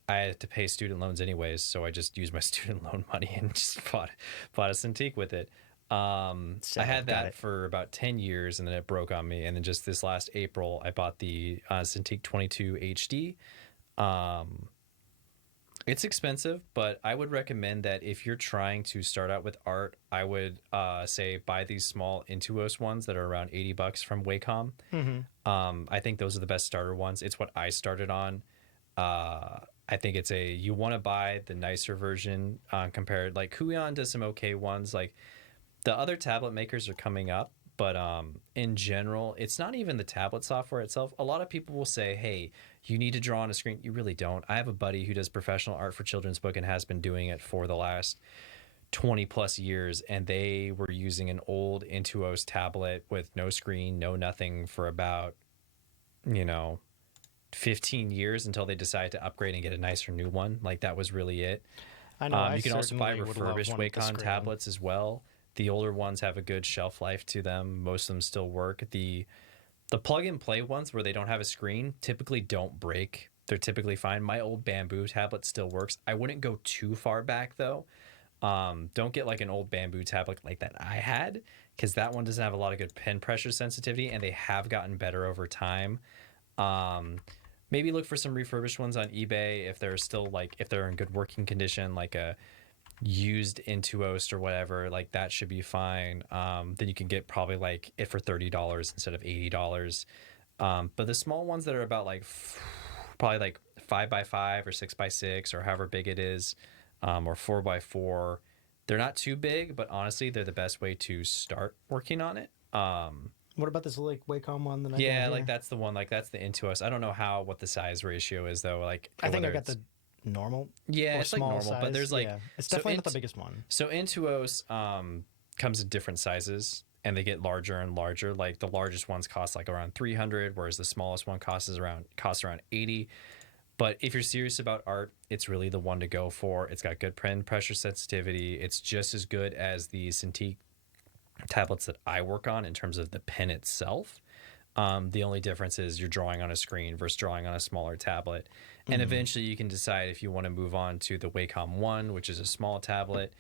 I had to pay student loans anyways, so I just used my student loan money and just bought a Cintiq with it. I had that for about 10 years, and then it broke on me. And then just this last April, I bought the Cintiq 22 HD. It's expensive, but I would recommend that if you're trying to start out with art, I would say buy these small Intuos ones that are around $80 from Wacom. I think those are the best starter ones. It's what I started on. I think you want to buy the nicer version compared. Like Huion does some okay ones. Like the other tablet makers are coming up, but in general, it's not even the tablet software itself. A lot of people will say, hey, you need to draw on a screen. You really don't. I have a buddy who does professional art for children's book and has been doing it for the last 20 plus years, and they were using an old Intuos tablet with no screen, no nothing for about, 15 years until they decided to upgrade and get a nicer new one. Like that was really it. I know. You can also buy certainly would love refurbished one with the Wacom screen. tablets as well. The older ones have a good shelf life to them. Most of them still work. The plug and play ones where they don't have a screen typically don't break. They're typically fine. My old Bamboo tablet still works. I wouldn't go too far back though. Don't get like an old Bamboo tablet like that I had, because that one doesn't have a lot of good pen pressure sensitivity, and they have gotten better over time. Maybe look for some refurbished ones on eBay if they're still if they're in good working condition, like a used Intuos or whatever, like that should be fine. Then you can get probably like it for $30 instead of $80. But the small ones that are about probably like 5x5 or 6x6 or however big it is, or 4x4, they're not too big, but honestly, they're the best way to start working on it. What about this Wacom one that I Yeah, got like here? that's the one. Like that's the Intuos. I don't know what the size ratio is though. Like I think I whether got it's- the normal. yeah, or it's like small normal, but size. there's Yeah. It's so definitely not the biggest one. So Intuos comes in different sizes, and they get larger and larger. Like the largest ones cost like around 300, whereas the smallest one costs around 80. But if you're serious about art, it's really the one to go for. It's got good pen pressure sensitivity. It's just as good as the Cintiq tablets that I work on in terms of the pen itself. The only difference is you're drawing on a screen versus drawing on a smaller tablet. And eventually you can decide if you want to move on to the Wacom 1, which is a small tablet,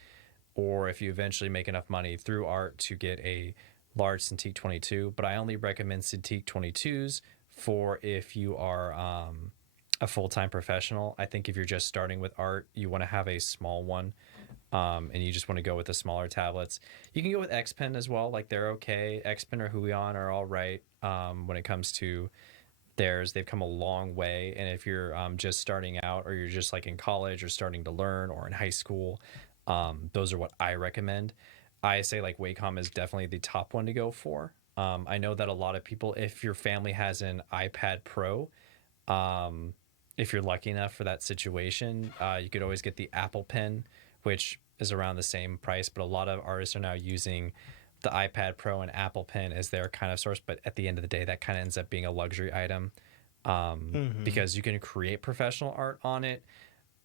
or if you eventually make enough money through art to get a large Cintiq 22. But I only recommend Cintiq 22s for if you are a full-time professional. I think if you're just starting with art, you want to have a small one. And you just want to go with the smaller tablets. You can go with X Pen as well. Like they're okay. X Pen or Huion are all right when it comes to theirs. They've come a long way. And if you're just starting out, or you're just like in college or starting to learn, or in high school, those are what I recommend. I say like Wacom is definitely the top one to go for. I know that a lot of people, if your family has an iPad Pro, if you're lucky enough for that situation, you could always get the Apple Pen, which is around the same price, but a lot of artists are now using the iPad Pro and Apple Pen as their kind of source. But at the end of the day, that kind of ends up being a luxury item, because you can create professional art on it,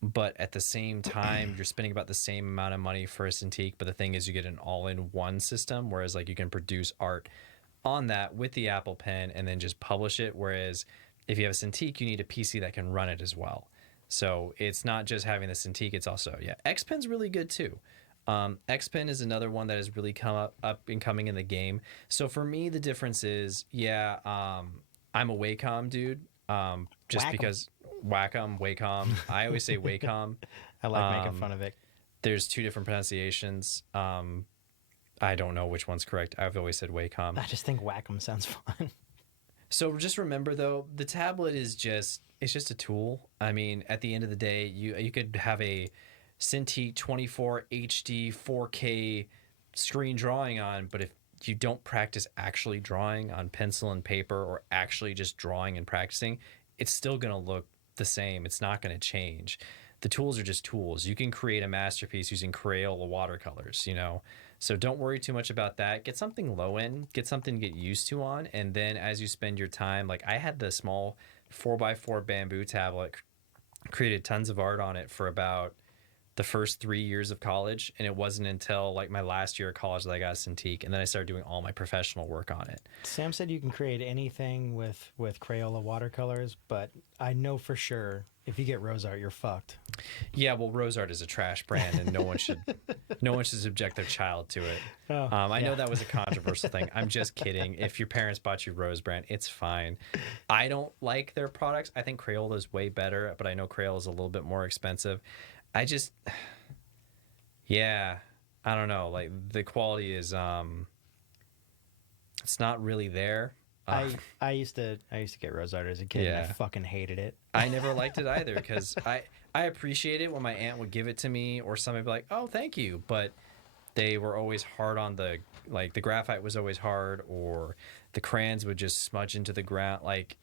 but at the same time, you're spending about the same amount of money for a Cintiq. But the thing is, you get an all-in-one system, whereas like you can produce art on that with the Apple Pen and then just publish it. Whereas if you have a Cintiq, you need a PC that can run it as well. So it's not just having the Cintiq, it's also, X Pen's really good too. X Pen is another one that has really come up and coming in the game. So for me, the difference is, I'm a Wacom dude. Just Wacom. because Wacom. I always say Wacom. I like making fun of it. There's two different pronunciations. I don't know which one's correct. I've always said Wacom. I just think Wacom sounds fun. So just remember though, the tablet is just a tool. I mean, at the end of the day, you could have a Cintiq 24 HD 4K screen drawing on, but if you don't practice actually drawing on pencil and paper, or actually just drawing and practicing, it's still going to look the same. It's not going to change. The tools are just tools. You can create a masterpiece using Crayola watercolors, So don't worry too much about that. Get something low end, get something to get used to on. And then as you spend your time, like I had the small 4x4 Bamboo tablet, created tons of art on it for about the first 3 years of college. And it wasn't until like my last year of college that I got a Cintiq. And then I started doing all my professional work on it. Sam said you can create anything with Crayola watercolors, but I know for sure if you get Rose Art, you're fucked. Yeah, well, Rose Art is a trash brand, and no one should subject their child to it. Oh, I know that was a controversial thing. I'm just kidding. If your parents bought you Rose brand, it's fine. I don't like their products. I think Crayola is way better, but I know Crayola is a little bit more expensive. I just, I don't know. Like the quality is, it's not really there. I used to get rose art as a kid, and I Yeah. fucking hated it. I never liked it either because I appreciate it when my aunt would give it to me or somebody would be like, oh, thank you. But they were always hard on the graphite was always hard, or the crayons would just smudge into the ground. Like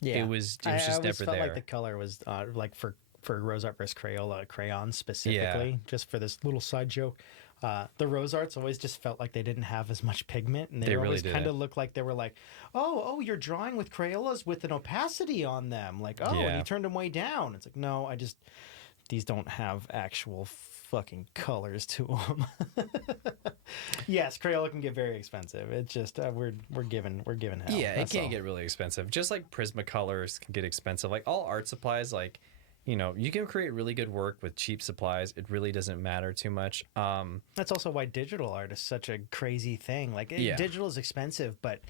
Yeah, it was I just always never felt there. like the color was like for rose art versus Crayola crayons specifically, just for this little side joke. The rose arts always just felt like they didn't have as much pigment, and They they really always kind of didn't. looked like they were like, oh, you're drawing with Crayolas with an opacity on them, like, oh, and Yeah. you turned them way down. It's like, no, these don't have actual fucking colors to them. Yes, Crayola can get very expensive. It's just we're giving hell. Yeah, it That's can all. get really expensive. Just like Prismacolors can get expensive. Like all art supplies, like you can create really good work with cheap supplies. It really doesn't matter too much. That's also why digital art is such a crazy thing. Like, Yeah. digital is expensive, but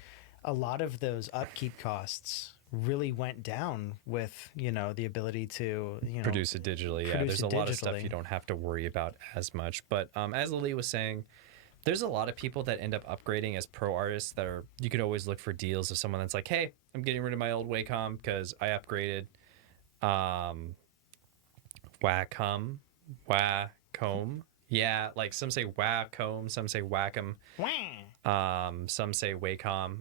a lot of those upkeep costs really went down with, the ability to, Produce it digitally. Yeah, produce there's it a lot of stuff digitally. you don't have to worry about as much. But as Lily was saying, there's a lot of people that end up upgrading as pro artists that are, you could always look for deals of someone that's like, hey, I'm getting rid of my old Wacom because I upgraded. Wacom. Yeah, like some say Wacom, some say Wacom, some say Wacom.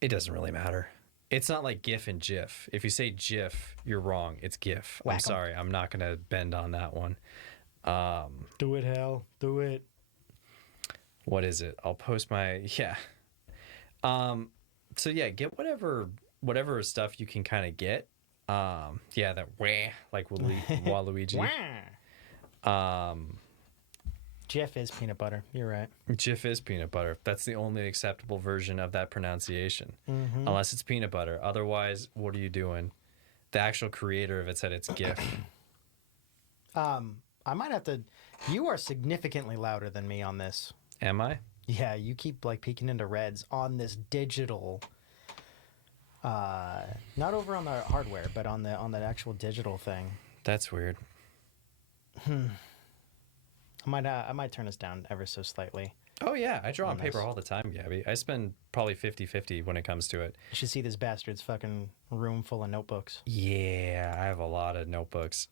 It doesn't really matter. It's not like GIF and GIF. If you say GIF, you're wrong. It's GIF. I'm Wacom. sorry. I'm not going to bend on that one. Do it, hell. Do it. What is it? I'll post my yeah. So yeah, get whatever stuff you can kind of get. Yeah, that wah like Waluigi. Jeff is peanut butter. You're right. GIF is peanut butter. That's the only acceptable version of that pronunciation, Mm-hmm. unless it's peanut butter. Otherwise, what are you doing? The actual creator of it said it's GIF. I might have to. You are significantly louder than me on this. Am I? Yeah, you keep like peeking into reds on this digital. Not over on the hardware, but on the actual digital thing. That's weird. I might turn this down ever so slightly. Oh yeah, I draw on On paper this. all the time, Gabby. I spend probably 50-50 when it comes to it. You should see this bastard's fucking room full of notebooks. Yeah, I have a lot of notebooks.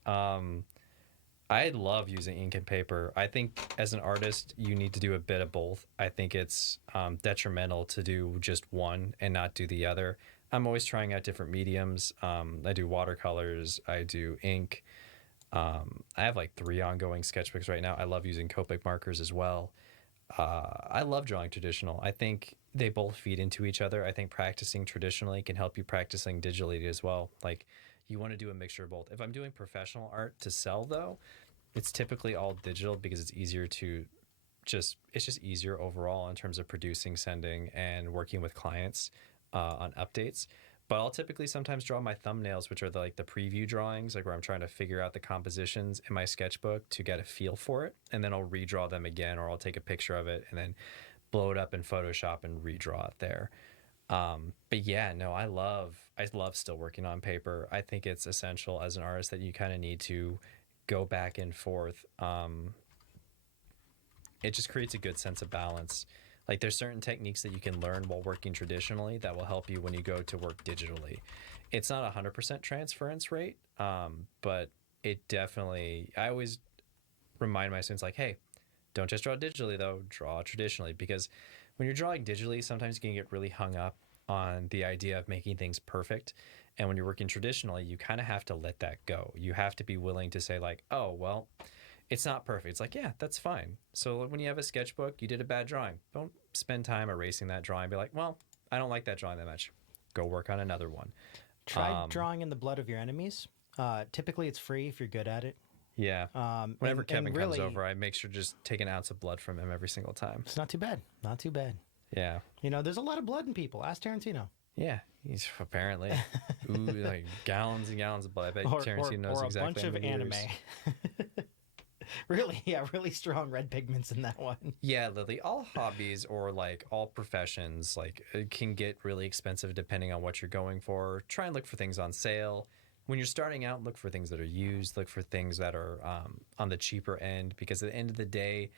I love using ink and paper. I think as an artist, you need to do a bit of both. I think it's detrimental to do just one and not do the other. I'm always trying out different mediums. I do watercolors. I do ink. I have like 3 ongoing sketchbooks right now. I love using Copic markers as well. I love drawing traditional. I think they both feed into each other. I think practicing traditionally can help you practicing digitally as well. Like you want to do a mixture of both. If I'm doing professional art to sell though, it's typically all digital because it's easier to it's just easier overall in terms of producing, sending, and working with clients on updates. But I'll typically sometimes draw my thumbnails, which are the preview drawings, like where I'm trying to figure out the compositions in my sketchbook to get a feel for it. And then I'll redraw them again, or I'll take a picture of it and then blow it up in Photoshop and redraw it there. But yeah, no, I love still working on paper. I think it's essential as an artist that you kind of need to go back and forth. It just creates a good sense of balance. Like there's certain techniques that you can learn while working traditionally that will help you when you go to work digitally. It's not 100% transference rate, but it definitely, I always remind my students like, hey, don't just draw digitally though, draw traditionally. Because when you're drawing digitally, sometimes you can get really hung up on the idea of making things perfect. And when you're working traditionally, you kind of have to let that go. You have to be willing to say like, oh, well, it's not perfect. It's like, yeah, that's fine. So when you have a sketchbook, you did a bad drawing. Don't spend time erasing that drawing. Be like, well, I don't like that drawing that much. Go work on another one. Try drawing in the blood of your enemies. Typically, it's free if you're good at it. Yeah. Whenever and Kevin really, comes over, I make sure to just take an ounce of blood from him every single time. it's not too bad. Not too bad. Yeah. There's a lot of blood in people. Ask Tarantino. Yeah. He's apparently like gallons and gallons of blood. I bet Tarantino knows or a exactly bunch how of many anime. years. Really strong red pigments in that one. Yeah, Lily, all hobbies or like all professions it can get really expensive depending on what you're going for. Try and look for things on sale. When you're starting out, look for things that are used, look for things that are on the cheaper end, because at the end of the day,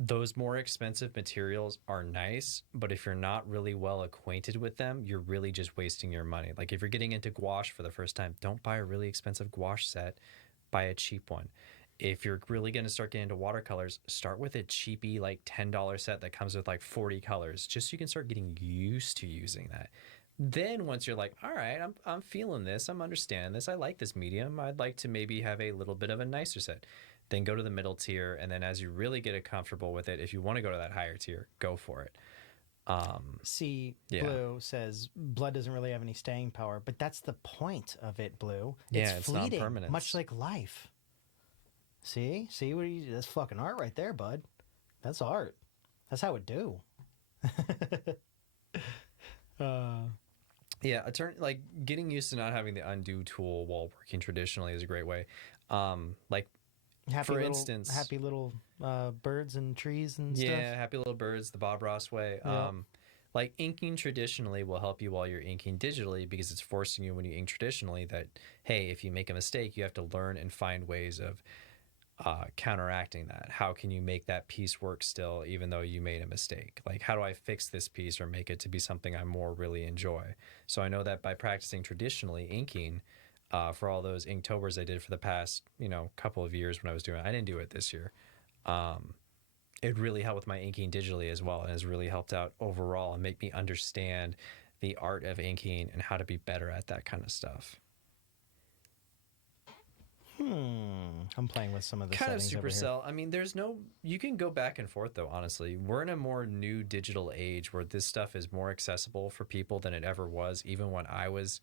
those more expensive materials are nice, but if you're not really well acquainted with them, you're really just wasting your money. Like if you're getting into gouache for the first time, don't buy a really expensive gouache set, buy a cheap one. If you're really going to start getting into watercolors, start with a cheapy like $10 set that comes with like 40 colors, just so you can start getting used to using that. Then once you're like, all right, I'm feeling this, I'm understanding this, I like this medium, I'd like to maybe have a little bit of a nicer set. Then go to the middle tier, and then as you really get comfortable with it, if you want to go to that higher tier, go for it. See, Yeah. Blue says blood doesn't really have any staying power, but that's the point of it, Blue. Yeah, it's fleeting, non-permanence. much like life. See what that's fucking art right there, bud. That's art. That's how it do. Yeah, like getting used to not having the undo tool while working traditionally is a great way. Like for instance, happy little birds and trees and stuff. Yeah, happy little birds, the Bob Ross way. Yeah. Like inking traditionally will help you while you're inking digitally, because it's forcing you when you ink traditionally that, hey, if you make a mistake, you have to learn and find ways of counteracting that. How can you make that piece work still, even though you made a mistake? Like, how do I fix this piece or make it to be something I more really enjoy? So I know that by practicing traditionally inking, for all those Inktobers I did for the past, couple of years when I was doing it, I didn't do it this year. It really helped with my inking digitally as well, and has really helped out overall and make me understand the art of inking and how to be better at that kind of stuff. I'm playing with some of the kind of settings over here. Supercell. I mean, you can go back and forth though, honestly. We're in a more new digital age where this stuff is more accessible for people than it ever was. Even when I was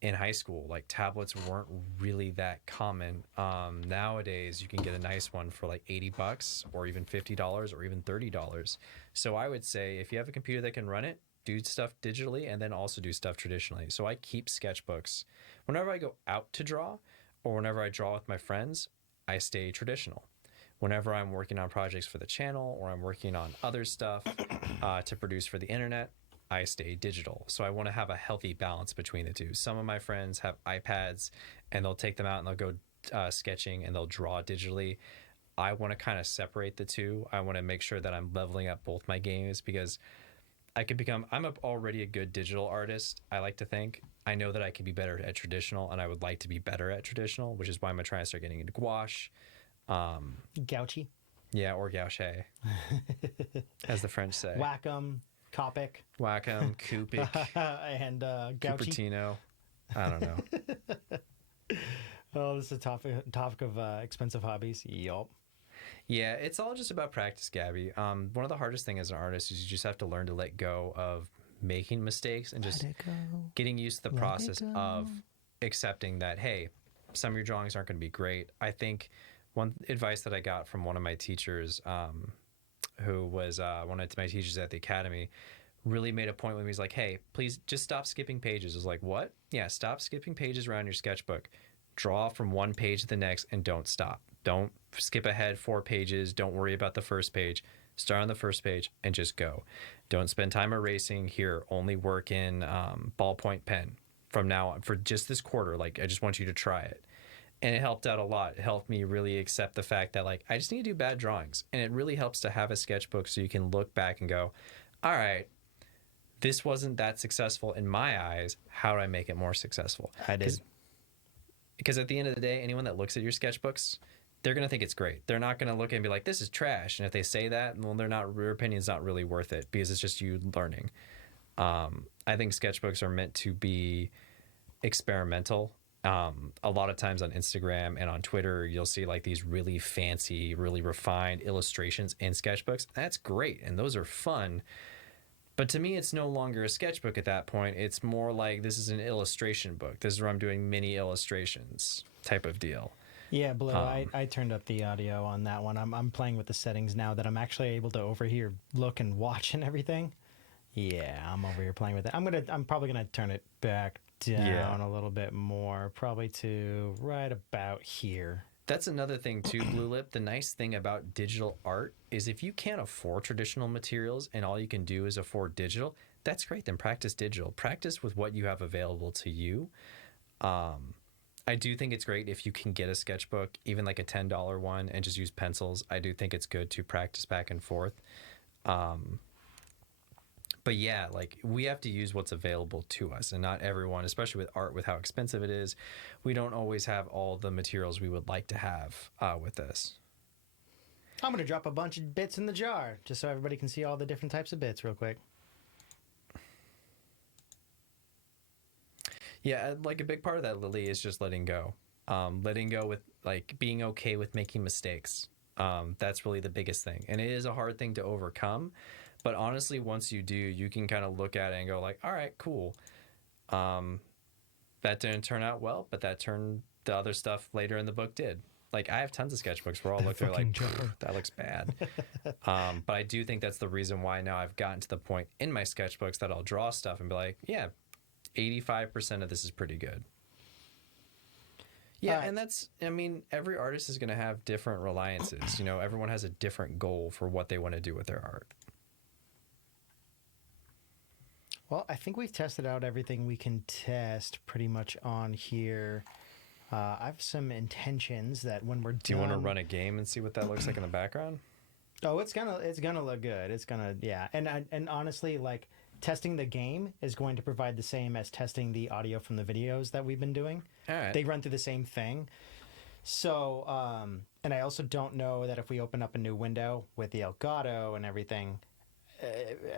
in high school, like tablets weren't really that common. Nowadays you can get a nice one for like $80 or even $50 or even $30. So I would say if you have a computer that can run it, do stuff digitally and then also do stuff traditionally. So I keep sketchbooks. Whenever I go out to draw or whenever I draw with my friends, I stay traditional. Whenever I'm working on projects for the channel or I'm working on other stuff to produce for the internet, I stay digital. So I want to have a healthy balance between the two. Some of my friends have iPads and they'll take them out and they'll go sketching and they'll draw digitally. I want to kind of separate the two. I want to make sure that I'm leveling up both my games, because I'm already a good digital artist, I like to think. I know that I can be better at traditional, and I would like to be better at traditional, which is why I'm going to try and start getting into gouache. Gouache. Yeah, or gouache, as the French say. Wacom, Copic. Wacom, Copic, and Gouache. Cupertino. I don't know. Oh, this is a topic of expensive hobbies. Yup. Yeah, it's all just about practice, Gabby. One of the hardest things as an artist is you just have to learn to let go of making mistakes and just getting used to the process of accepting that, hey, some of your drawings aren't going to be great. I think one advice that I got from one of my teachers, who was one of my teachers at the academy, really made a point when he was like, hey, please just stop skipping pages. I was like, what? Yeah, stop skipping pages around your sketchbook. Draw from one page to the next and don't stop. Don't skip ahead 4 pages. Don't worry about the first page. Start on the first page and just go. Don't spend time erasing. Here, only work in ballpoint pen from now on for just this quarter. Like, I just want you to try it. And it helped out a lot. It helped me really accept the fact that, like, I just need to do bad drawings. And it really helps to have a sketchbook so you can look back and go, all right, this wasn't that successful in my eyes. How do I make it more successful? I did. Because at the end of the day, anyone that looks at your sketchbooks, they're going to think it's great. They're not going to look and be like, this is trash. And if they say that, well, their opinion's not really worth it, because it's just you learning. I think sketchbooks are meant to be experimental. A lot of times on Instagram and on Twitter, you'll see like these really fancy, really refined illustrations in sketchbooks. That's great. And those are fun. But to me, it's no longer a sketchbook at that point. It's more like, this is an illustration book. This is where I'm doing mini illustrations type of deal. Yeah, Blue, I turned up the audio on that one. I'm playing with the settings now that I'm actually able to overhear, look, and watch and everything. Yeah, I'm over here playing with it. I'm probably gonna turn it back down a little bit more, probably to right about here. That's another thing too, Blue Lip. The nice thing about digital art is if you can't afford traditional materials and all you can do is afford digital, that's great. Then practice digital. Practice with what you have available to you. I do think it's great if you can get a sketchbook, even like a $10 one, and just use pencils. I do think it's good to practice back and forth. But yeah, like we have to use what's available to us, and not everyone, especially with art, with how expensive it is, we don't always have all the materials we would like to have with this. I'm going to drop a bunch of bits in the jar just so everybody can see all the different types of bits real quick. Yeah, like a big part of that, Lily, is just letting go. Letting go with like being okay with making mistakes. That's really the biggest thing. And it is a hard thing to overcome. But honestly, once you do, you can kind of look at it and go like, all right, cool. That didn't turn out well, but the other stuff later in the book did. Like I have tons of sketchbooks where I'll look through like, that looks bad. But I do think that's the reason why now I've gotten to the point in my sketchbooks that I'll draw stuff and be like, yeah, 85% of this is pretty good. Yeah, and that's, I mean, every artist is going to have different reliances. You know, everyone has a different goal for what they want to do with their art. Well, I think we've tested out everything we can test pretty much on here. I have some intentions that when we're done... Do you want to run a game and see what that looks like in the background? Oh, it's gonna look good. It's gonna, yeah. And honestly, like, testing the game is going to provide the same as testing the audio from the videos that we've been doing. All right. They run through the same thing. So, and I also don't know that if we open up a new window with the Elgato and everything,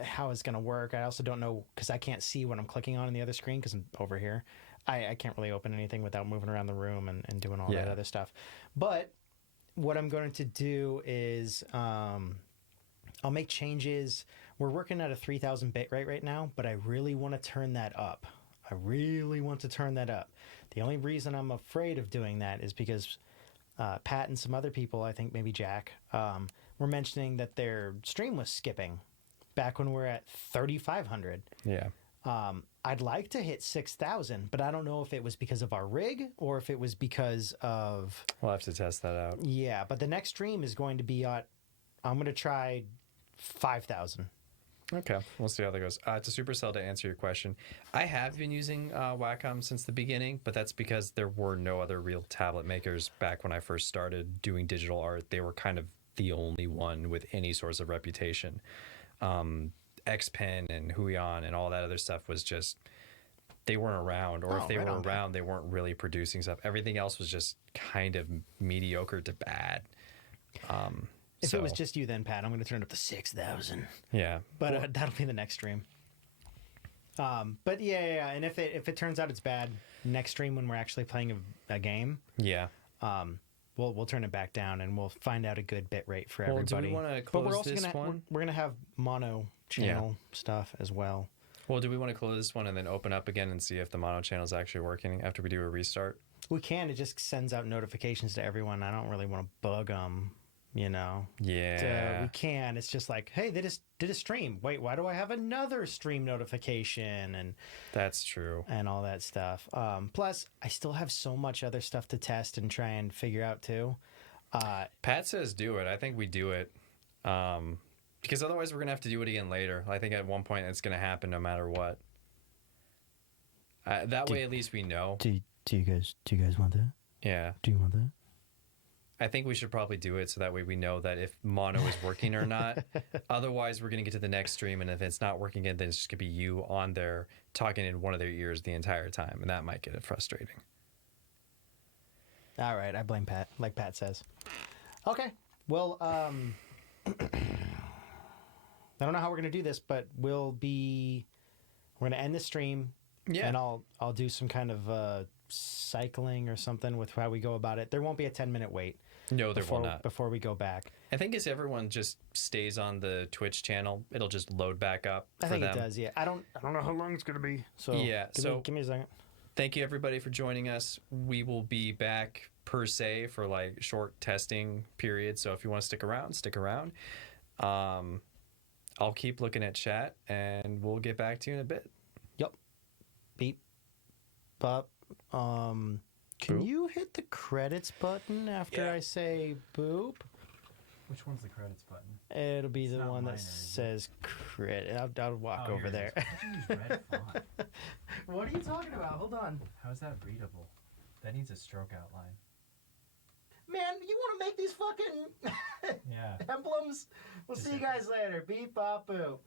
how it's going to work. I also don't know, because I can't see what I'm clicking on in the other screen because I'm over here. I can't really open anything without moving around the room and doing all that other stuff. But what I'm going to do is I'll make changes. We're working at a 3,000 bit rate right now, but I really want to turn that up. The only reason I'm afraid of doing that is because Pat and some other people, I think maybe Jack, were mentioning that their stream was skipping back when we're at 3,500. Yeah. I'd like to hit 6,000, but I don't know if it was because of our rig or if it was because of... We'll have to test that out. Yeah, but the next stream is going to be at... I'm going to try 5,000. Okay, we'll see how that goes. To Supercell, to answer your question, I have been using Wacom since the beginning, but that's because there were no other real tablet makers back when I first started doing digital art. They were kind of the only one with any source of reputation. Xpen and Huion and all that other stuff was just, they weren't around, or if they were around, they weren't really producing stuff. Everything else was just kind of mediocre to bad. If it was just you then, Pat, I'm going to turn it up to 6,000. Yeah. But that'll be the next stream. But yeah. And if it turns out it's bad, next stream when we're actually playing a game, we'll turn it back down and we'll find out a good bit rate for everybody. Do we want to close this one? We're gonna have mono channel stuff as well. Well, do we want to close this one and then open up again and see if the mono channel is actually working after we do a restart? We can. It just sends out notifications to everyone. I don't really want to bug them. You know, yeah, we can. It's just like, hey, they just did a stream. Wait, why do I have another stream notification? And that's true, and all that stuff. Plus, I still have so much other stuff to test and try and figure out too. Pat says do it. I think we do it, because otherwise we're gonna have to do it again later. I think at one point it's gonna happen no matter what. That way, at least we know. Do you guys want that? Yeah. Do you want that? I think we should probably do it so that way we know that if mono is working or not. Otherwise, we're going to get to the next stream, and if it's not working, then it's just going to be you on there talking in one of their ears the entire time, and that might get it frustrating. All right, I blame Pat, like Pat says. Okay, well, I don't know how we're going to do this, but we're going to end the stream, and I'll do some kind of cycling or something with how we go about it. There won't be a 10-minute wait. No, there will not. Before we go back. I think as everyone just stays on the Twitch channel, it'll just load back up for them. I think it does, yeah. I don't know how long it's going to be. So yeah, give me a second. Thank you everybody for joining us. We will be back per se for like short testing periods. So if you want to stick around, stick around. I'll keep looking at chat and we'll get back to you in a bit. Yep. Beep. Bop. Can you hit the credits button after I say boop? Which one's the credits button? It'll be It's the not one that minor, is it? says credit. I'll walk over there. Why'd you use red font? What are you talking about? Hold on. How is that readable? That needs a stroke outline. Man, you want to make these fucking Yeah. emblems? We'll see you guys later. Beep, bop, boop.